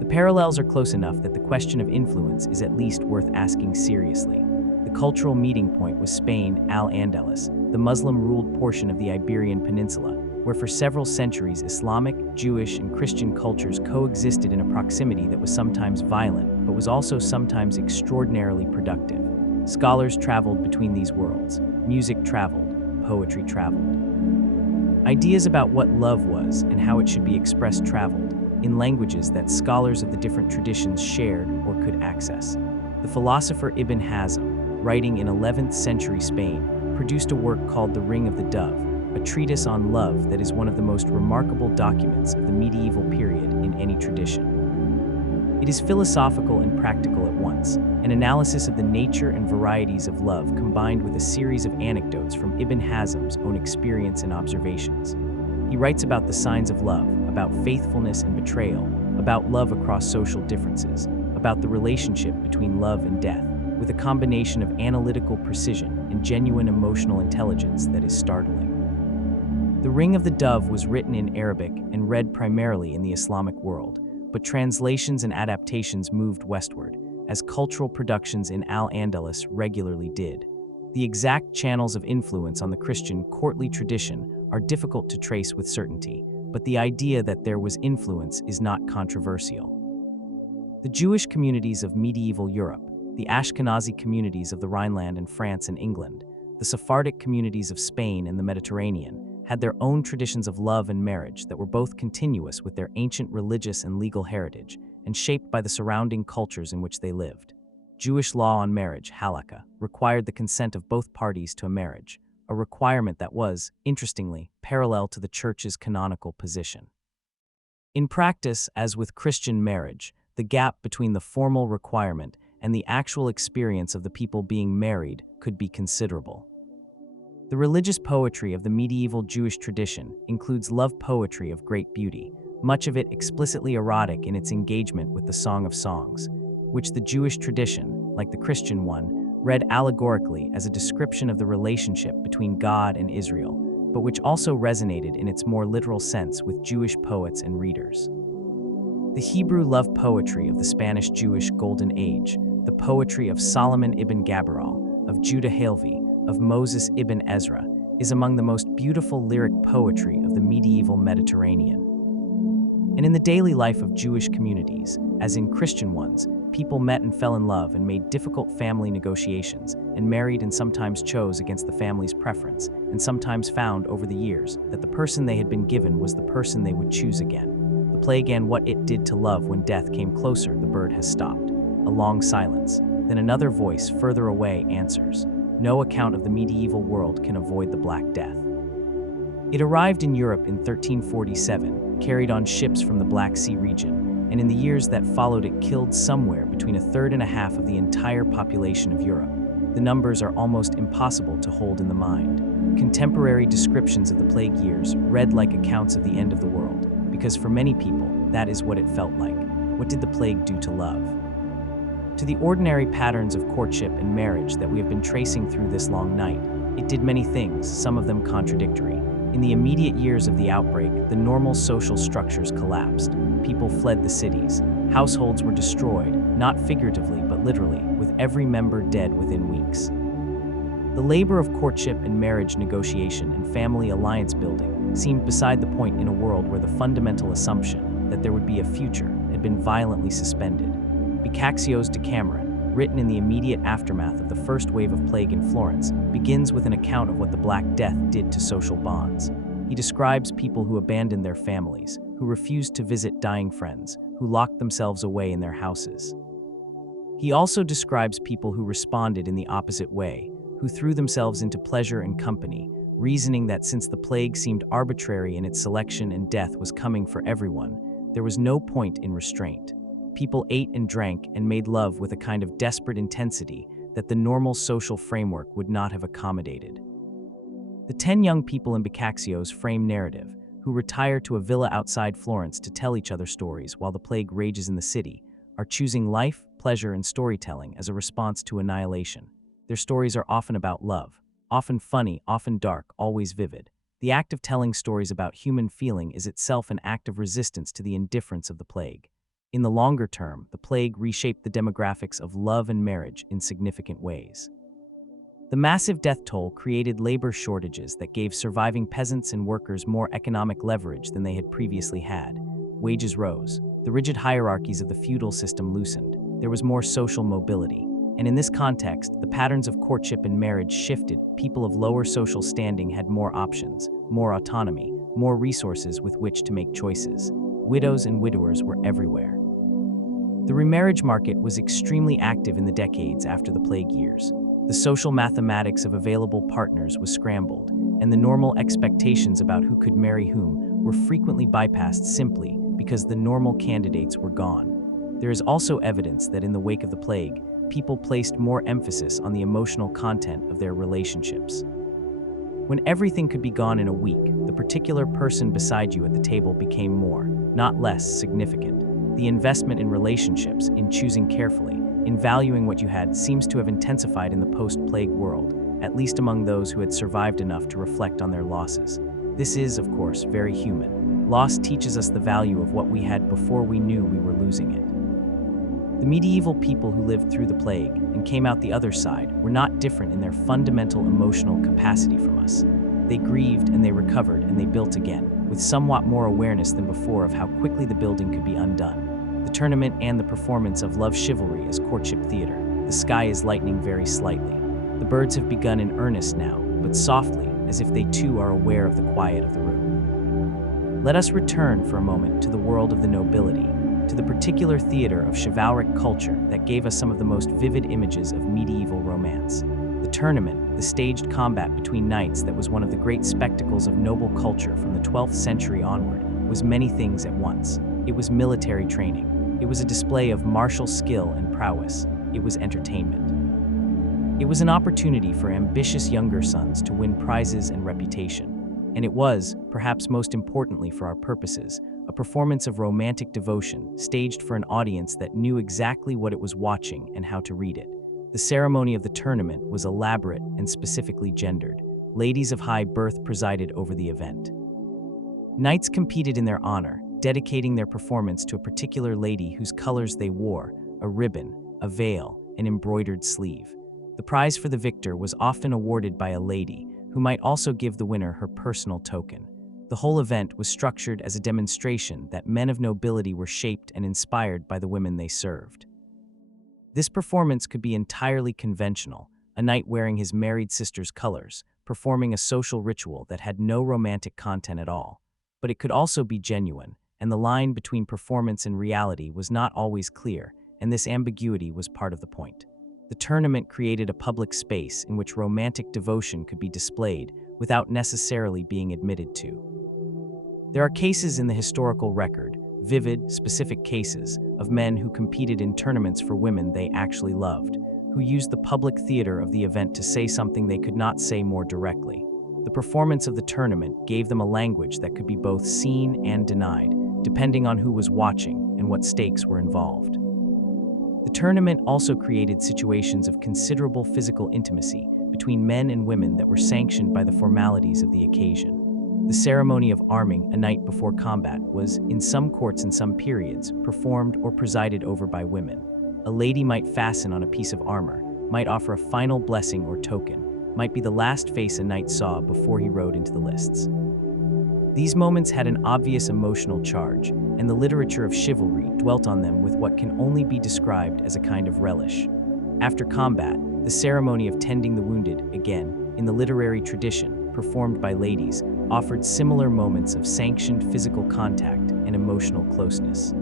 The parallels are close enough that the question of influence is at least worth asking seriously. The cultural meeting point was Spain, Al-Andalus, the Muslim-ruled portion of the Iberian Peninsula, where for several centuries Islamic, Jewish, and Christian cultures coexisted in a proximity that was sometimes violent, but was also sometimes extraordinarily productive. Scholars traveled between these worlds. Music traveled, poetry traveled. Ideas about what love was and how it should be expressed traveled, in languages that scholars of the different traditions shared or could access. The philosopher Ibn Hazm, writing in 11th century Spain, produced a work called The Ring of the Dove, a treatise on love that is one of the most remarkable documents of the medieval period in any tradition. It is philosophical and practical at once, an analysis of the nature and varieties of love combined with a series of anecdotes from Ibn Hazm's own experience and observations. He writes about the signs of love, about faithfulness and betrayal, about love across social differences, about the relationship between love and death, with a combination of analytical precision and genuine emotional intelligence that is startling. The Ring of the Dove was written in Arabic and read primarily in the Islamic world, but translations and adaptations moved westward, as cultural productions in Al-Andalus regularly did. The exact channels of influence on the Christian courtly tradition are difficult to trace with certainty, but the idea that there was influence is not controversial. The Jewish communities of medieval Europe, the Ashkenazi communities of the Rhineland and France and England, the Sephardic communities of Spain and the Mediterranean, had their own traditions of love and marriage that were both continuous with their ancient religious and legal heritage and shaped by the surrounding cultures in which they lived. Jewish law on marriage, halakha, required the consent of both parties to a marriage, a requirement that was, interestingly, parallel to the Church's canonical position. In practice, as with Christian marriage, the gap between the formal requirement and the actual experience of the people being married could be considerable. The religious poetry of the medieval Jewish tradition includes love poetry of great beauty, much of it explicitly erotic in its engagement with the Song of Songs, which the Jewish tradition, like the Christian one, read allegorically as a description of the relationship between God and Israel, but which also resonated in its more literal sense with Jewish poets and readers. The Hebrew love poetry of the Spanish Jewish Golden Age, the poetry of Solomon ibn Gabirol, of Judah Halevi, of Moses ibn Ezra, is among the most beautiful lyric poetry of the medieval Mediterranean. And in the daily life of Jewish communities, as in Christian ones, people met and fell in love and made difficult family negotiations, and married and sometimes chose against the family's preference, and sometimes found over the years that the person they had been given was the person they would choose again. The play again what it did to love when death came closer, the bird has stopped. A long silence. Then another voice further away answers. No account of the medieval world can avoid the Black Death. It arrived in Europe in 1347, carried on ships from the Black Sea region, and in the years that followed it killed somewhere between a third and a half of the entire population of Europe. The numbers are almost impossible to hold in the mind. Contemporary descriptions of the plague years read like accounts of the end of the world, because for many people, that is what it felt like. What did the plague do to love? To the ordinary patterns of courtship and marriage that we have been tracing through this long night, it did many things, some of them contradictory. In the immediate years of the outbreak, the normal social structures collapsed. People fled the cities. Households were destroyed, not figuratively but literally, with every member dead within weeks. The labor of courtship and marriage negotiation and family alliance building seemed beside the point in a world where the fundamental assumption that there would be a future had been violently suspended. Boccaccio's Decameron, written in the immediate aftermath of the first wave of plague in Florence, begins with an account of what the Black Death did to social bonds. He describes people who abandoned their families, who refused to visit dying friends, who locked themselves away in their houses. He also describes people who responded in the opposite way, who threw themselves into pleasure and company, reasoning that since the plague seemed arbitrary in its selection and death was coming for everyone, there was no point in restraint. People ate and drank and made love with a kind of desperate intensity that the normal social framework would not have accommodated. The 10 young people in Boccaccio's frame narrative, who retire to a villa outside Florence to tell each other stories while the plague rages in the city, are choosing life, pleasure, and storytelling as a response to annihilation. Their stories are often about love, often funny, often dark, always vivid. The act of telling stories about human feeling is itself an act of resistance to the indifference of the plague. In the longer term, the plague reshaped the demographics of love and marriage in significant ways. The massive death toll created labor shortages that gave surviving peasants and workers more economic leverage than they had previously had. Wages rose, the rigid hierarchies of the feudal system loosened, there was more social mobility, and in this context, the patterns of courtship and marriage shifted. People of lower social standing had more options, more autonomy, more resources with which to make choices. Widows and widowers were everywhere. The remarriage market was extremely active in the decades after the plague years. The social mathematics of available partners was scrambled, and the normal expectations about who could marry whom were frequently bypassed simply because the normal candidates were gone. There is also evidence that in the wake of the plague, people placed more emphasis on the emotional content of their relationships. When everything could be gone in a week, the particular person beside you at the table became more, not less, significant. The investment in relationships, in choosing carefully, in valuing what you had, seems to have intensified in the post-plague world, at least among those who had survived enough to reflect on their losses. This is, of course, very human. Loss teaches us the value of what we had before we knew we were losing it. The medieval people who lived through the plague and came out the other side were not different in their fundamental emotional capacity from us. They grieved and they recovered and they built again, with somewhat more awareness than before of how quickly the building could be undone. The tournament and the performance of love chivalry as courtship theater. The sky is lightening very slightly. The birds have begun in earnest now, but softly, as if they too are aware of the quiet of the room. Let us return for a moment to the world of the nobility, to the particular theater of chivalric culture that gave us some of the most vivid images of medieval romance. The tournament, the staged combat between knights that was one of the great spectacles of noble culture from the 12th century onward, was many things at once. It was military training. It was a display of martial skill and prowess. It was entertainment. It was an opportunity for ambitious younger sons to win prizes and reputation. And it was, perhaps most importantly for our purposes, a performance of romantic devotion staged for an audience that knew exactly what it was watching and how to read it. The ceremony of the tournament was elaborate and specifically gendered. Ladies of high birth presided over the event. Knights competed in their honor, dedicating their performance to a particular lady whose colors they wore: a ribbon, a veil, an embroidered sleeve. The prize for the victor was often awarded by a lady, who might also give the winner her personal token. The whole event was structured as a demonstration that men of nobility were shaped and inspired by the women they served. This performance could be entirely conventional, a knight wearing his married sister's colors, performing a social ritual that had no romantic content at all. But it could also be genuine, and the line between performance and reality was not always clear, and this ambiguity was part of the point. The tournament created a public space in which romantic devotion could be displayed without necessarily being admitted to. There are cases in the historical record, vivid, specific cases, of men who competed in tournaments for women they actually loved, who used the public theater of the event to say something they could not say more directly. The performance of the tournament gave them a language that could be both seen and denied, depending on who was watching and what stakes were involved. The tournament also created situations of considerable physical intimacy between men and women that were sanctioned by the formalities of the occasion. The ceremony of arming a night before combat was, in some courts and some periods, performed or presided over by women. A lady might fasten on a piece of armor, might offer a final blessing or token, might be the last face a knight saw before he rode into the lists. These moments had an obvious emotional charge, and the literature of chivalry dwelt on them with what can only be described as a kind of relish. After combat, the ceremony of tending the wounded, again, in the literary tradition, performed by ladies, offered similar moments of sanctioned physical contact and emotional closeness.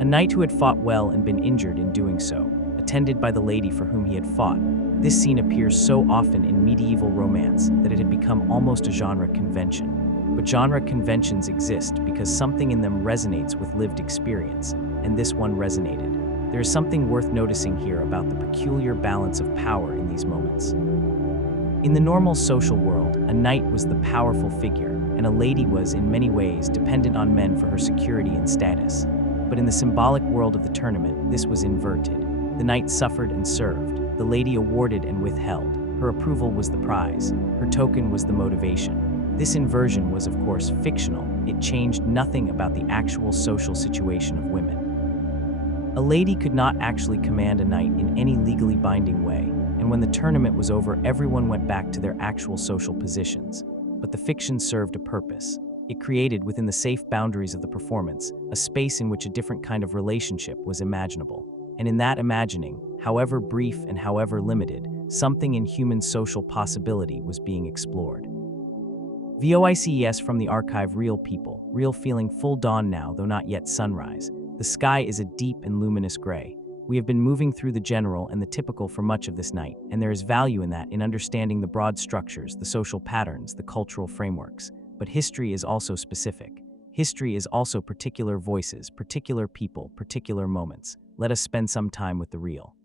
A knight who had fought well and been injured in doing so, attended by the lady for whom he had fought. This scene appears so often in medieval romance that it had become almost a genre convention. But genre conventions exist because something in them resonates with lived experience, and this one resonated. There is something worth noticing here about the peculiar balance of power in these moments. In the normal social world, a knight was the powerful figure, and a lady was, in many ways, dependent on men for her security and status. But in the symbolic world of the tournament, this was inverted. The knight suffered and served. The lady awarded and withheld. Her approval was the prize. Her token was the motivation. This inversion was, of course, fictional. It changed nothing about the actual social situation of women. A lady could not actually command a knight in any legally binding way, and when the tournament was over, everyone went back to their actual social positions. But the fiction served a purpose. It created, within the safe boundaries of the performance, a space in which a different kind of relationship was imaginable. And in that imagining, however brief and however limited, something in human social possibility was being explored. VOICES from the archive. Real people, real feeling. Full dawn now, though not yet sunrise. The sky is a deep and luminous gray. We have been moving through the general and the typical for much of this night, and there is value in that, in understanding the broad structures, the social patterns, the cultural frameworks. But history is also specific. History is also particular voices, particular people, particular moments. Let us spend some time with the real.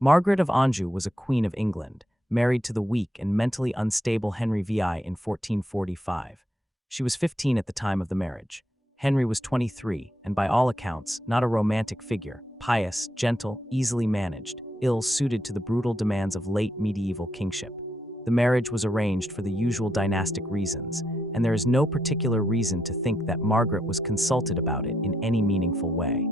Margaret of Anjou was a queen of England, married to the weak and mentally unstable Henry VI in 1445. She was 15 at the time of the marriage. Henry was 23, and by all accounts, not a romantic figure, pious, gentle, easily managed, ill-suited to the brutal demands of late medieval kingship. The marriage was arranged for the usual dynastic reasons, and there is no particular reason to think that Margaret was consulted about it in any meaningful way.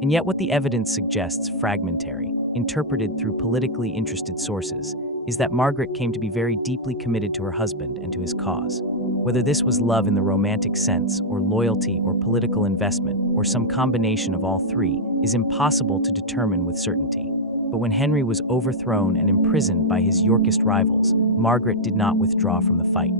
And yet what the evidence suggests, fragmentary, interpreted through politically interested sources, is that Margaret came to be very deeply committed to her husband and to his cause. Whether this was love in the romantic sense, or loyalty, or political investment, or some combination of all three, is impossible to determine with certainty. But when Henry was overthrown and imprisoned by his Yorkist rivals, Margaret did not withdraw from the fight.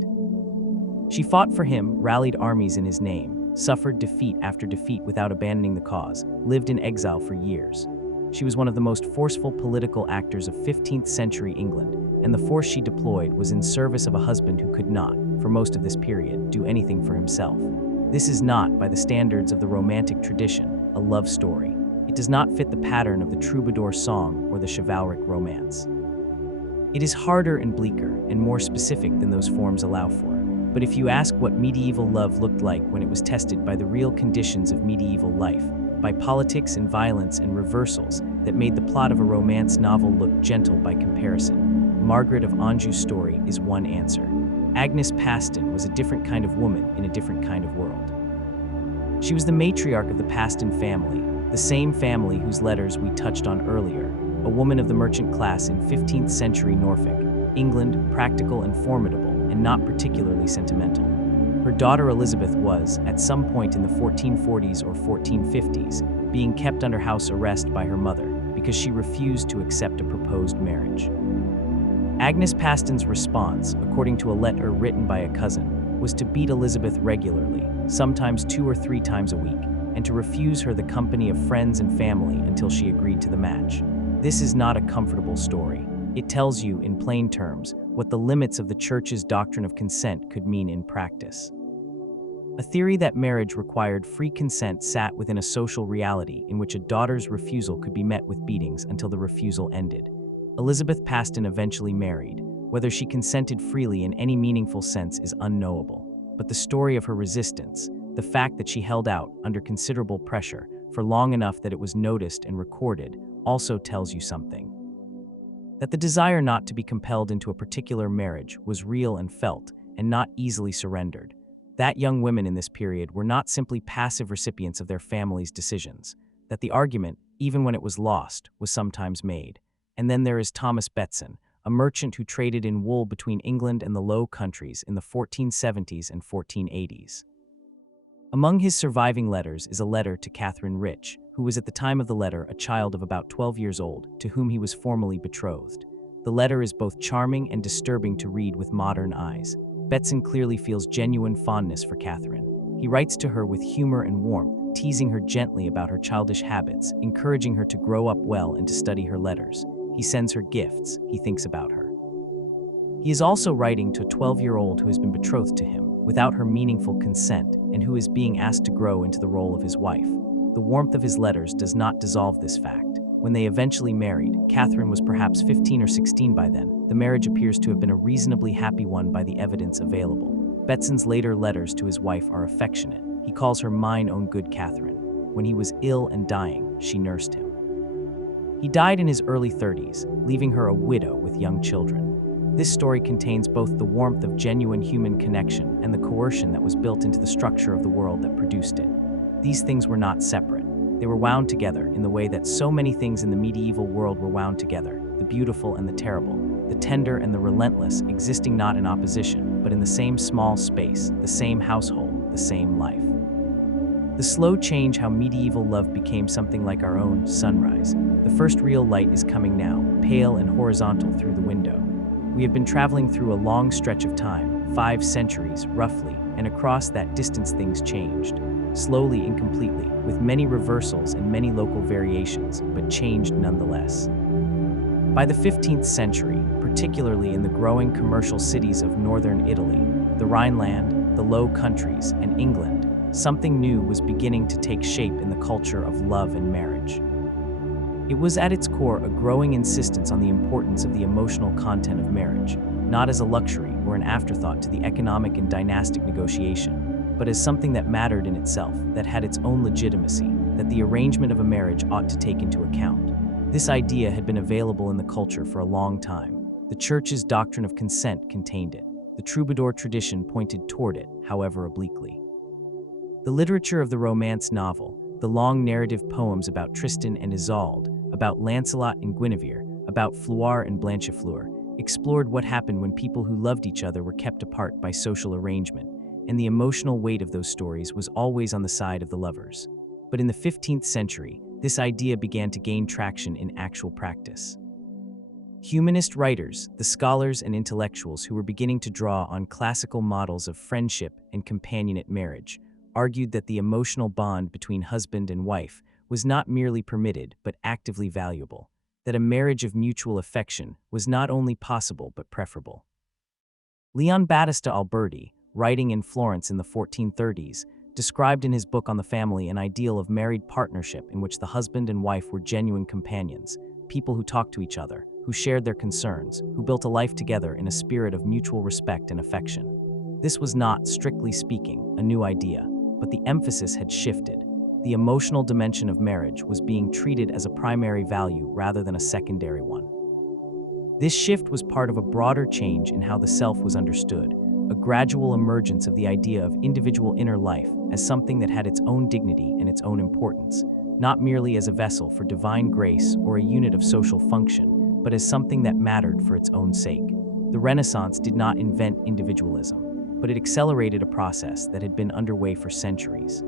She fought for him, rallied armies in his name, suffered defeat after defeat without abandoning the cause, lived in exile for years. She was one of the most forceful political actors of 15th century England, and the force she deployed was in service of a husband who could not, for most of this period, do anything for himself. This is not, by the standards of the romantic tradition, a love story. It does not fit the pattern of the troubadour song or the chivalric romance. It is harder and bleaker and more specific than those forms allow for. But if you ask what medieval love looked like when it was tested by the real conditions of medieval life, by politics and violence and reversals that made the plot of a romance novel look gentle by comparison, Margaret of Anjou's story is one answer. Agnes Paston was a different kind of woman in a different kind of world. She was the matriarch of the Paston family, the same family whose letters we touched on earlier, a woman of the merchant class in 15th century Norfolk, England, practical and formidable, and not particularly sentimental. Her daughter Elizabeth was, at some point in the 1440s or 1450s, being kept under house arrest by her mother because she refused to accept a proposed marriage. Agnes Paston's response, according to a letter written by a cousin, was to beat Elizabeth regularly, sometimes 2 or 3 times a week, and to refuse her the company of friends and family until she agreed to the match. This is not a comfortable story. It tells you, in plain terms, what the limits of the Church's doctrine of consent could mean in practice. A theory that marriage required free consent sat within a social reality in which a daughter's refusal could be met with beatings until the refusal ended. Elizabeth Paston eventually married. Whether she consented freely in any meaningful sense is unknowable, but the story of her resistance, the fact that she held out, under considerable pressure, for long enough that it was noticed and recorded, also tells you something. That the desire not to be compelled into a particular marriage was real and felt, and not easily surrendered. That young women in this period were not simply passive recipients of their families' decisions, that the argument, even when it was lost, was sometimes made. And then there is Thomas Bettson, a merchant who traded in wool between England and the Low Countries in the 1470s and 1480s. Among his surviving letters is a letter to Catherine Rich, who was at the time of the letter a child of about 12 years old, to whom he was formally betrothed. The letter is both charming and disturbing to read with modern eyes. Bettson clearly feels genuine fondness for Catherine. He writes to her with humor and warmth, teasing her gently about her childish habits, encouraging her to grow up well and to study her letters. He sends her gifts, he thinks about her. He is also writing to a 12-year-old who has been betrothed to him, without her meaningful consent, and who is being asked to grow into the role of his wife. The warmth of his letters does not dissolve this fact. When they eventually married, Catherine was perhaps 15 or 16 by then. The marriage appears to have been a reasonably happy one by the evidence available. Betson's later letters to his wife are affectionate. He calls her mine own good Catherine. When he was ill and dying, she nursed him. He died in his early 30s, leaving her a widow with young children. This story contains both the warmth of genuine human connection and the coercion that was built into the structure of the world that produced it. These things were not separate. They were wound together in the way that so many things in the medieval world were wound together, the beautiful and the terrible, the tender and the relentless, existing not in opposition, but in the same small space, the same household, the same life. The slow change how medieval love became something like our own sunrise. The first real light is coming now, pale and horizontal through the window. We have been traveling through a long stretch of time, 5 centuries, roughly, and across that distance things changed. Slowly and completely, with many reversals and many local variations, but changed nonetheless. By the 15th century, particularly in the growing commercial cities of northern Italy, the Rhineland, the Low Countries, and England, something new was beginning to take shape in the culture of love and marriage. It was at its core a growing insistence on the importance of the emotional content of marriage, not as a luxury or an afterthought to the economic and dynastic negotiation, but as something that mattered in itself, that had its own legitimacy, that the arrangement of a marriage ought to take into account. This idea had been available in the culture for a long time. The Church's doctrine of consent contained it. The troubadour tradition pointed toward it, however obliquely. The literature of the romance novel, the long narrative poems about Tristan and Isolde, about Lancelot and Guinevere, about Floire and Blanchefleur, explored what happened when people who loved each other were kept apart by social arrangement, and the emotional weight of those stories was always on the side of the lovers. But in the 15th century, this idea began to gain traction in actual practice. Humanist writers, the scholars and intellectuals who were beginning to draw on classical models of friendship and companionate marriage, argued that the emotional bond between husband and wife was not merely permitted but actively valuable, that a marriage of mutual affection was not only possible but preferable. Leon Battista Alberti, writing in Florence in the 1430s, described in his book on the family an ideal of married partnership in which the husband and wife were genuine companions, people who talked to each other, who shared their concerns, who built a life together in a spirit of mutual respect and affection. This was not, strictly speaking, a new idea, but the emphasis had shifted. The emotional dimension of marriage was being treated as a primary value rather than a secondary one. This shift was part of a broader change in how the self was understood, a gradual emergence of the idea of individual inner life as something that had its own dignity and its own importance, not merely as a vessel for divine grace or a unit of social function, but as something that mattered for its own sake. The Renaissance did not invent individualism, but it accelerated a process that had been underway for centuries.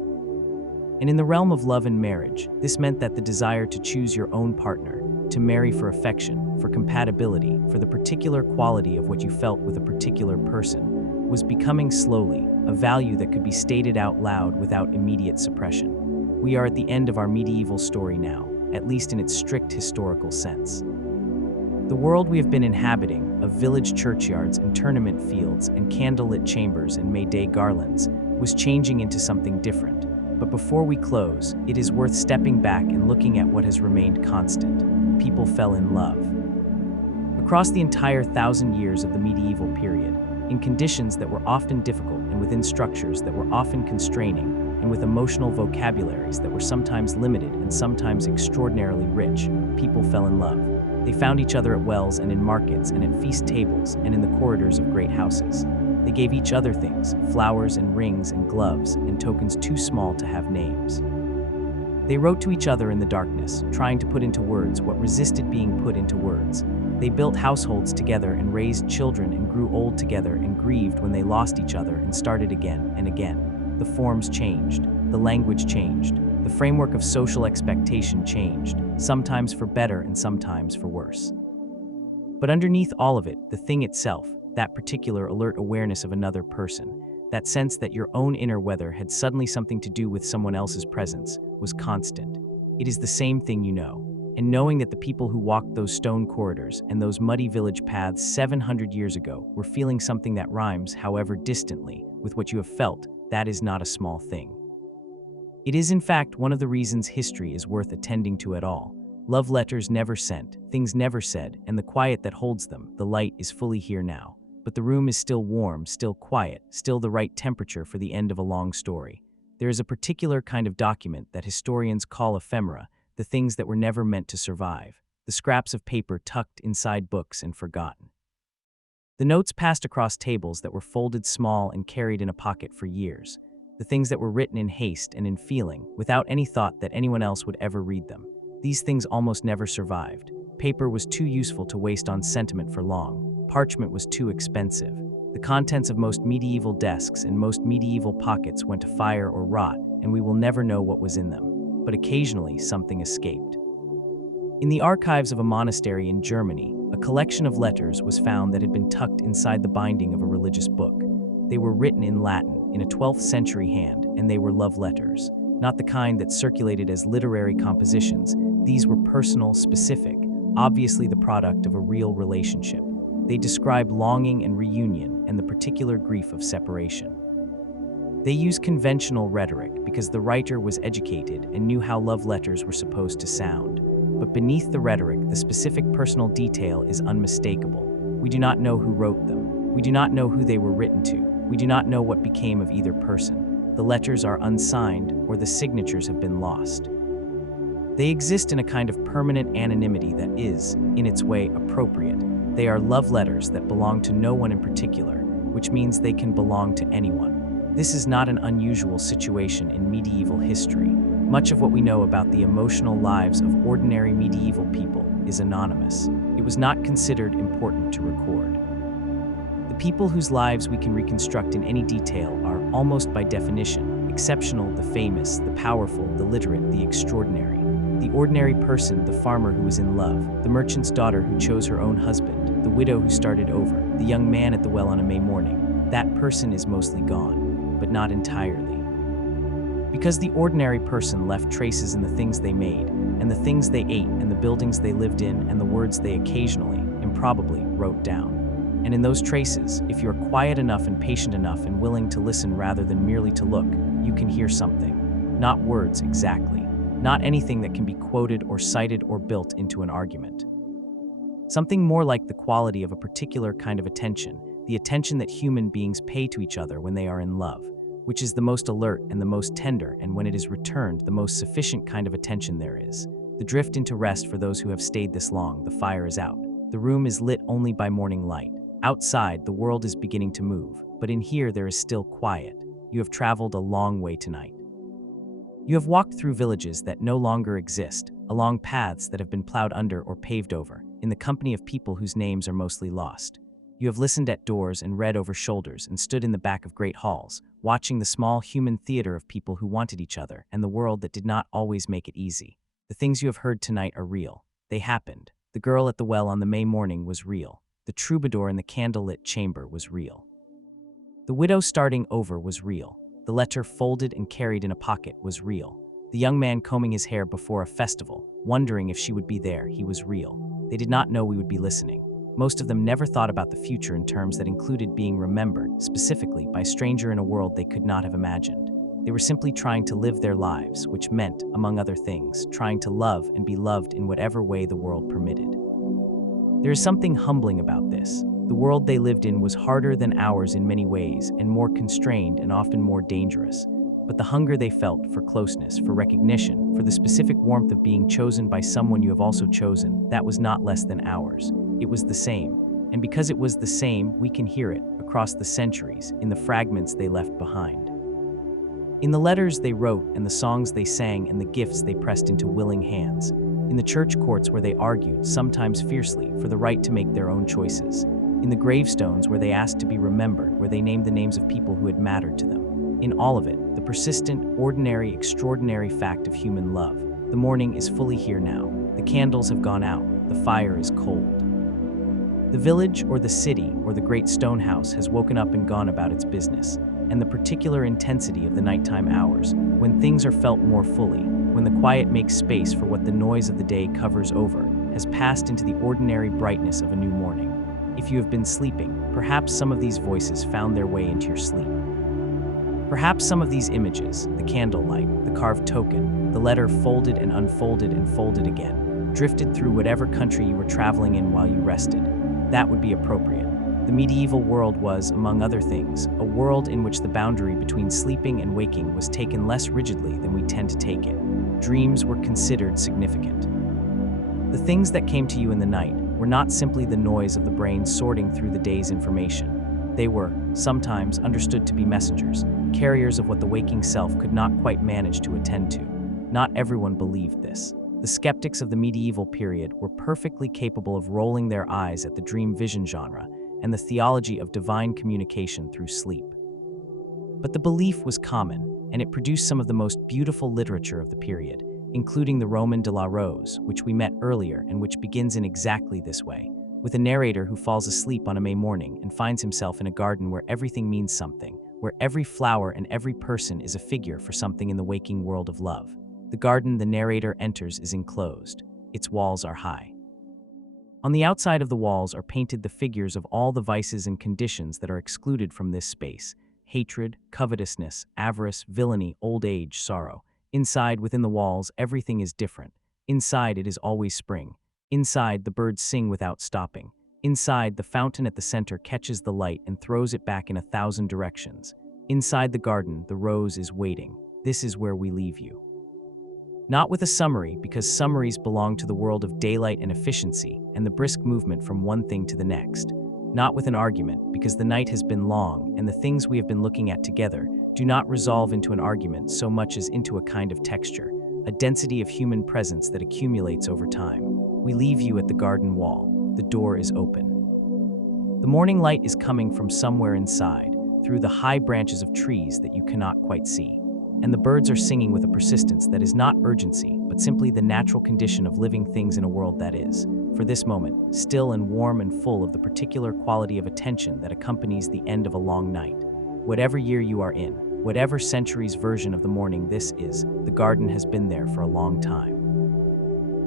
And in the realm of love and marriage, this meant that the desire to choose your own partner, to marry for affection, for compatibility, for the particular quality of what you felt with a particular person, was becoming slowly a value that could be stated out loud without immediate suppression. We are at the end of our medieval story now, at least in its strict historical sense. The world we have been inhabiting, of village churchyards and tournament fields and candlelit chambers and May-Day garlands, was changing into something different. But before we close, it is worth stepping back and looking at what has remained constant. People fell in love. Across the entire 1,000 years of the medieval period, in conditions that were often difficult and within structures that were often constraining, and with emotional vocabularies that were sometimes limited and sometimes extraordinarily rich, people fell in love. They found each other at wells and in markets and at feast tables and in the corridors of great houses. They gave each other things, flowers and rings and gloves, and tokens too small to have names. They wrote to each other in the darkness, trying to put into words what resisted being put into words. They built households together and raised children and grew old together and grieved when they lost each other and started again and again. The forms changed, the language changed, the framework of social expectation changed, sometimes for better and sometimes for worse. But underneath all of it, the thing itself, that particular alert awareness of another person, That sense that your own inner weather had suddenly something to do with someone else's presence was constant. It is the same thing you know. And knowing that the people who walked those stone corridors and those muddy village paths 700 years ago were feeling something that rhymes, however distantly, with what you have felt, that is not a small thing. It is in fact one of the reasons history is worth attending to at all. Love letters never sent, things never said, and the quiet that holds them, the light is fully here now. But the room is still warm, still quiet, still the right temperature for the end of a long story. There is a particular kind of document that historians call ephemera, the things that were never meant to survive, the scraps of paper tucked inside books and forgotten. The notes passed across tables that were folded small and carried in a pocket for years, the things that were written in haste and in feeling, without any thought that anyone else would ever read them. These things almost never survived. Paper was too useful to waste on sentiment for long. Parchment was too expensive. The contents of most medieval desks and most medieval pockets went to fire or rot, and we will never know what was in them. But occasionally something escaped. In the archives of a monastery in Germany, a collection of letters was found that had been tucked inside the binding of a religious book. They were written in Latin, in a 12th century hand, and they were love letters. Not the kind that circulated as literary compositions. These were personal, specific, obviously the product of a real relationship. They describe longing and reunion and the particular grief of separation. They use conventional rhetoric because the writer was educated and knew how love letters were supposed to sound. But beneath the rhetoric, the specific personal detail is unmistakable. We do not know who wrote them. We do not know who they were written to. We do not know what became of either person. The letters are unsigned or the signatures have been lost. They exist in a kind of permanent anonymity that is, in its way, appropriate. They are love letters that belong to no one in particular, which means they can belong to anyone. This is not an unusual situation in medieval history. Much of what we know about the emotional lives of ordinary medieval people is anonymous. It was not considered important to record. The people whose lives we can reconstruct in any detail are, almost by definition, exceptional, the famous, the powerful, the literate, the extraordinary. The ordinary person, the farmer who was in love, the merchant's daughter who chose her own husband, the widow who started over, the young man at the well on a May morning. That person is mostly gone, but not entirely. Because the ordinary person left traces in the things they made, and the things they ate, and the buildings they lived in, and the words they occasionally, improbably, wrote down. And in those traces, if you're quiet enough and patient enough and willing to listen rather than merely to look, you can hear something. Not words exactly. Not anything that can be quoted or cited or built into an argument. Something more like the quality of a particular kind of attention, the attention that human beings pay to each other when they are in love, which is the most alert and the most tender, and when it is returned, the most sufficient kind of attention there is. The drift into rest for those who have stayed this long, the fire is out. The room is lit only by morning light. Outside, the world is beginning to move, but in here there is still quiet. You have traveled a long way tonight. You have walked through villages that no longer exist, along paths that have been plowed under or paved over, in the company of people whose names are mostly lost. You have listened at doors and read over shoulders and stood in the back of great halls, watching the small human theater of people who wanted each other and the world that did not always make it easy. The things you have heard tonight are real. They happened. The girl at the well on the May morning was real. The troubadour in the candlelit chamber was real. The widow starting over was real. The letter folded and carried in a pocket was real. The young man combing his hair before a festival, wondering if she would be there, he was real. They did not know we would be listening. Most of them never thought about the future in terms that included being remembered, specifically, by a stranger in a world they could not have imagined. They were simply trying to live their lives, which meant, among other things, trying to love and be loved in whatever way the world permitted. There is something humbling about this. The world they lived in was harder than ours in many ways, and more constrained and often more dangerous. But the hunger they felt for closeness, for recognition, for the specific warmth of being chosen by someone you have also chosen, that was not less than ours. It was the same. And because it was the same, we can hear it, across the centuries, in the fragments they left behind. In the letters they wrote, and the songs they sang, and the gifts they pressed into willing hands. In the church courts where they argued, sometimes fiercely, for the right to make their own choices. In the gravestones where they asked to be remembered, where they named the names of people who had mattered to them. In all of it, the persistent, ordinary, extraordinary fact of human love. The morning is fully here now. The candles have gone out. The fire is cold. The village or the city or the great stone house has woken up and gone about its business. and the particular intensity of the nighttime hours, when things are felt more fully, when the quiet makes space for what the noise of the day covers over, has passed into the ordinary brightness of a new morning. If you have been sleeping, perhaps some of these voices found their way into your sleep. Perhaps some of these images, the candlelight, the carved token, the letter folded and folded again, drifted through whatever country you were traveling in while you rested. That would be appropriate. The medieval world was, among other things, a world in which the boundary between sleeping and waking was taken less rigidly than we tend to take it. Dreams were considered significant. The things that came to you in the night were not simply the noise of the brain sorting through the day's information. They were, sometimes, understood to be messengers, carriers of what the waking self could not quite manage to attend to. Not everyone believed this. The skeptics of the medieval period were perfectly capable of rolling their eyes at the dream vision genre and the theology of divine communication through sleep. But the belief was common, and it produced some of the most beautiful literature of the period, including the Roman de la Rose, which we met earlier and which begins in exactly this way, with a narrator who falls asleep on a May morning and finds himself in a garden where everything means something, where every flower and every person is a figure for something in the waking world of love. The garden the narrator enters is enclosed. Its walls are high. On the outside of the walls are painted the figures of all the vices and conditions that are excluded from this space: hatred, covetousness, avarice, villainy, old age, sorrow. Inside, within the walls, everything is different. Inside, it is always spring. Inside, the birds sing without stopping. Inside, the fountain at the center catches the light and throws it back in 1,000 directions. Inside the garden, the rose is waiting. This is where we leave you. Not with a summary, because summaries belong to the world of daylight and efficiency and the brisk movement from one thing to the next. Not with an argument, because the night has been long and the things we have been looking at together do not resolve into an argument so much as into a kind of texture, a density of human presence that accumulates over time. We leave you at the garden wall. The door is open. The morning light is coming from somewhere inside, through the high branches of trees that you cannot quite see. And the birds are singing with a persistence that is not urgency, but simply the natural condition of living things in a world that is, for this moment, still and warm and full of the particular quality of attention that accompanies the end of a long night. Whatever year you are in, whatever century's version of the morning this is, the garden has been there for a long time.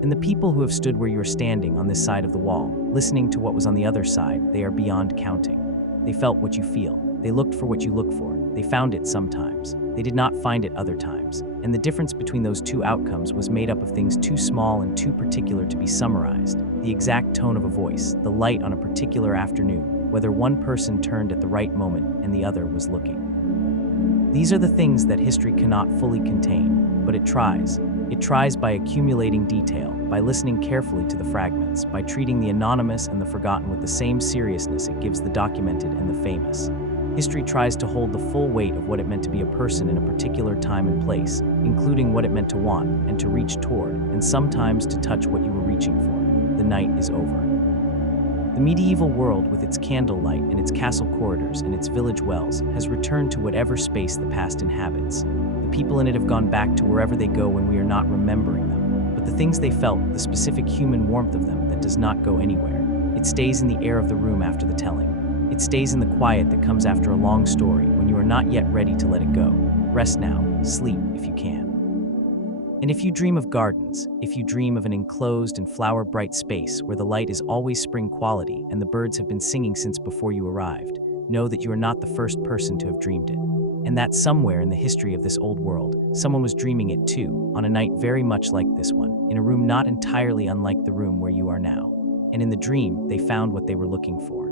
And the people who have stood where you are standing on this side of the wall, listening to what was on the other side, they are beyond counting. They felt what you feel. They looked for what you look for. They found it sometimes. They did not find it other times. And the difference between those two outcomes was made up of things too small and too particular to be summarized. The exact tone of a voice, the light on a particular afternoon, whether one person turned at the right moment and the other was looking. These are the things that history cannot fully contain, but it tries. It tries by accumulating detail, by listening carefully to the fragments, by treating the anonymous and the forgotten with the same seriousness it gives the documented and the famous. History tries to hold the full weight of what it meant to be a person in a particular time and place, including what it meant to want and to reach toward, and sometimes to touch what you were reaching for. The night is over. The medieval world, with its candlelight and its castle corridors and its village wells, has returned to whatever space the past inhabits. The people in it have gone back to wherever they go when we are not remembering them. But the things they felt, the specific human warmth of them, that does not go anywhere. It stays in the air of the room after the telling. It stays in the quiet that comes after a long story when you are not yet ready to let it go. Rest now, sleep if you can. And if you dream of gardens, if you dream of an enclosed and flower-bright space where the light is always spring quality and the birds have been singing since before you arrived, know that you are not the first person to have dreamed it. And that somewhere in the history of this old world, someone was dreaming it too, on a night very much like this one, in a room not entirely unlike the room where you are now. And in the dream, they found what they were looking for.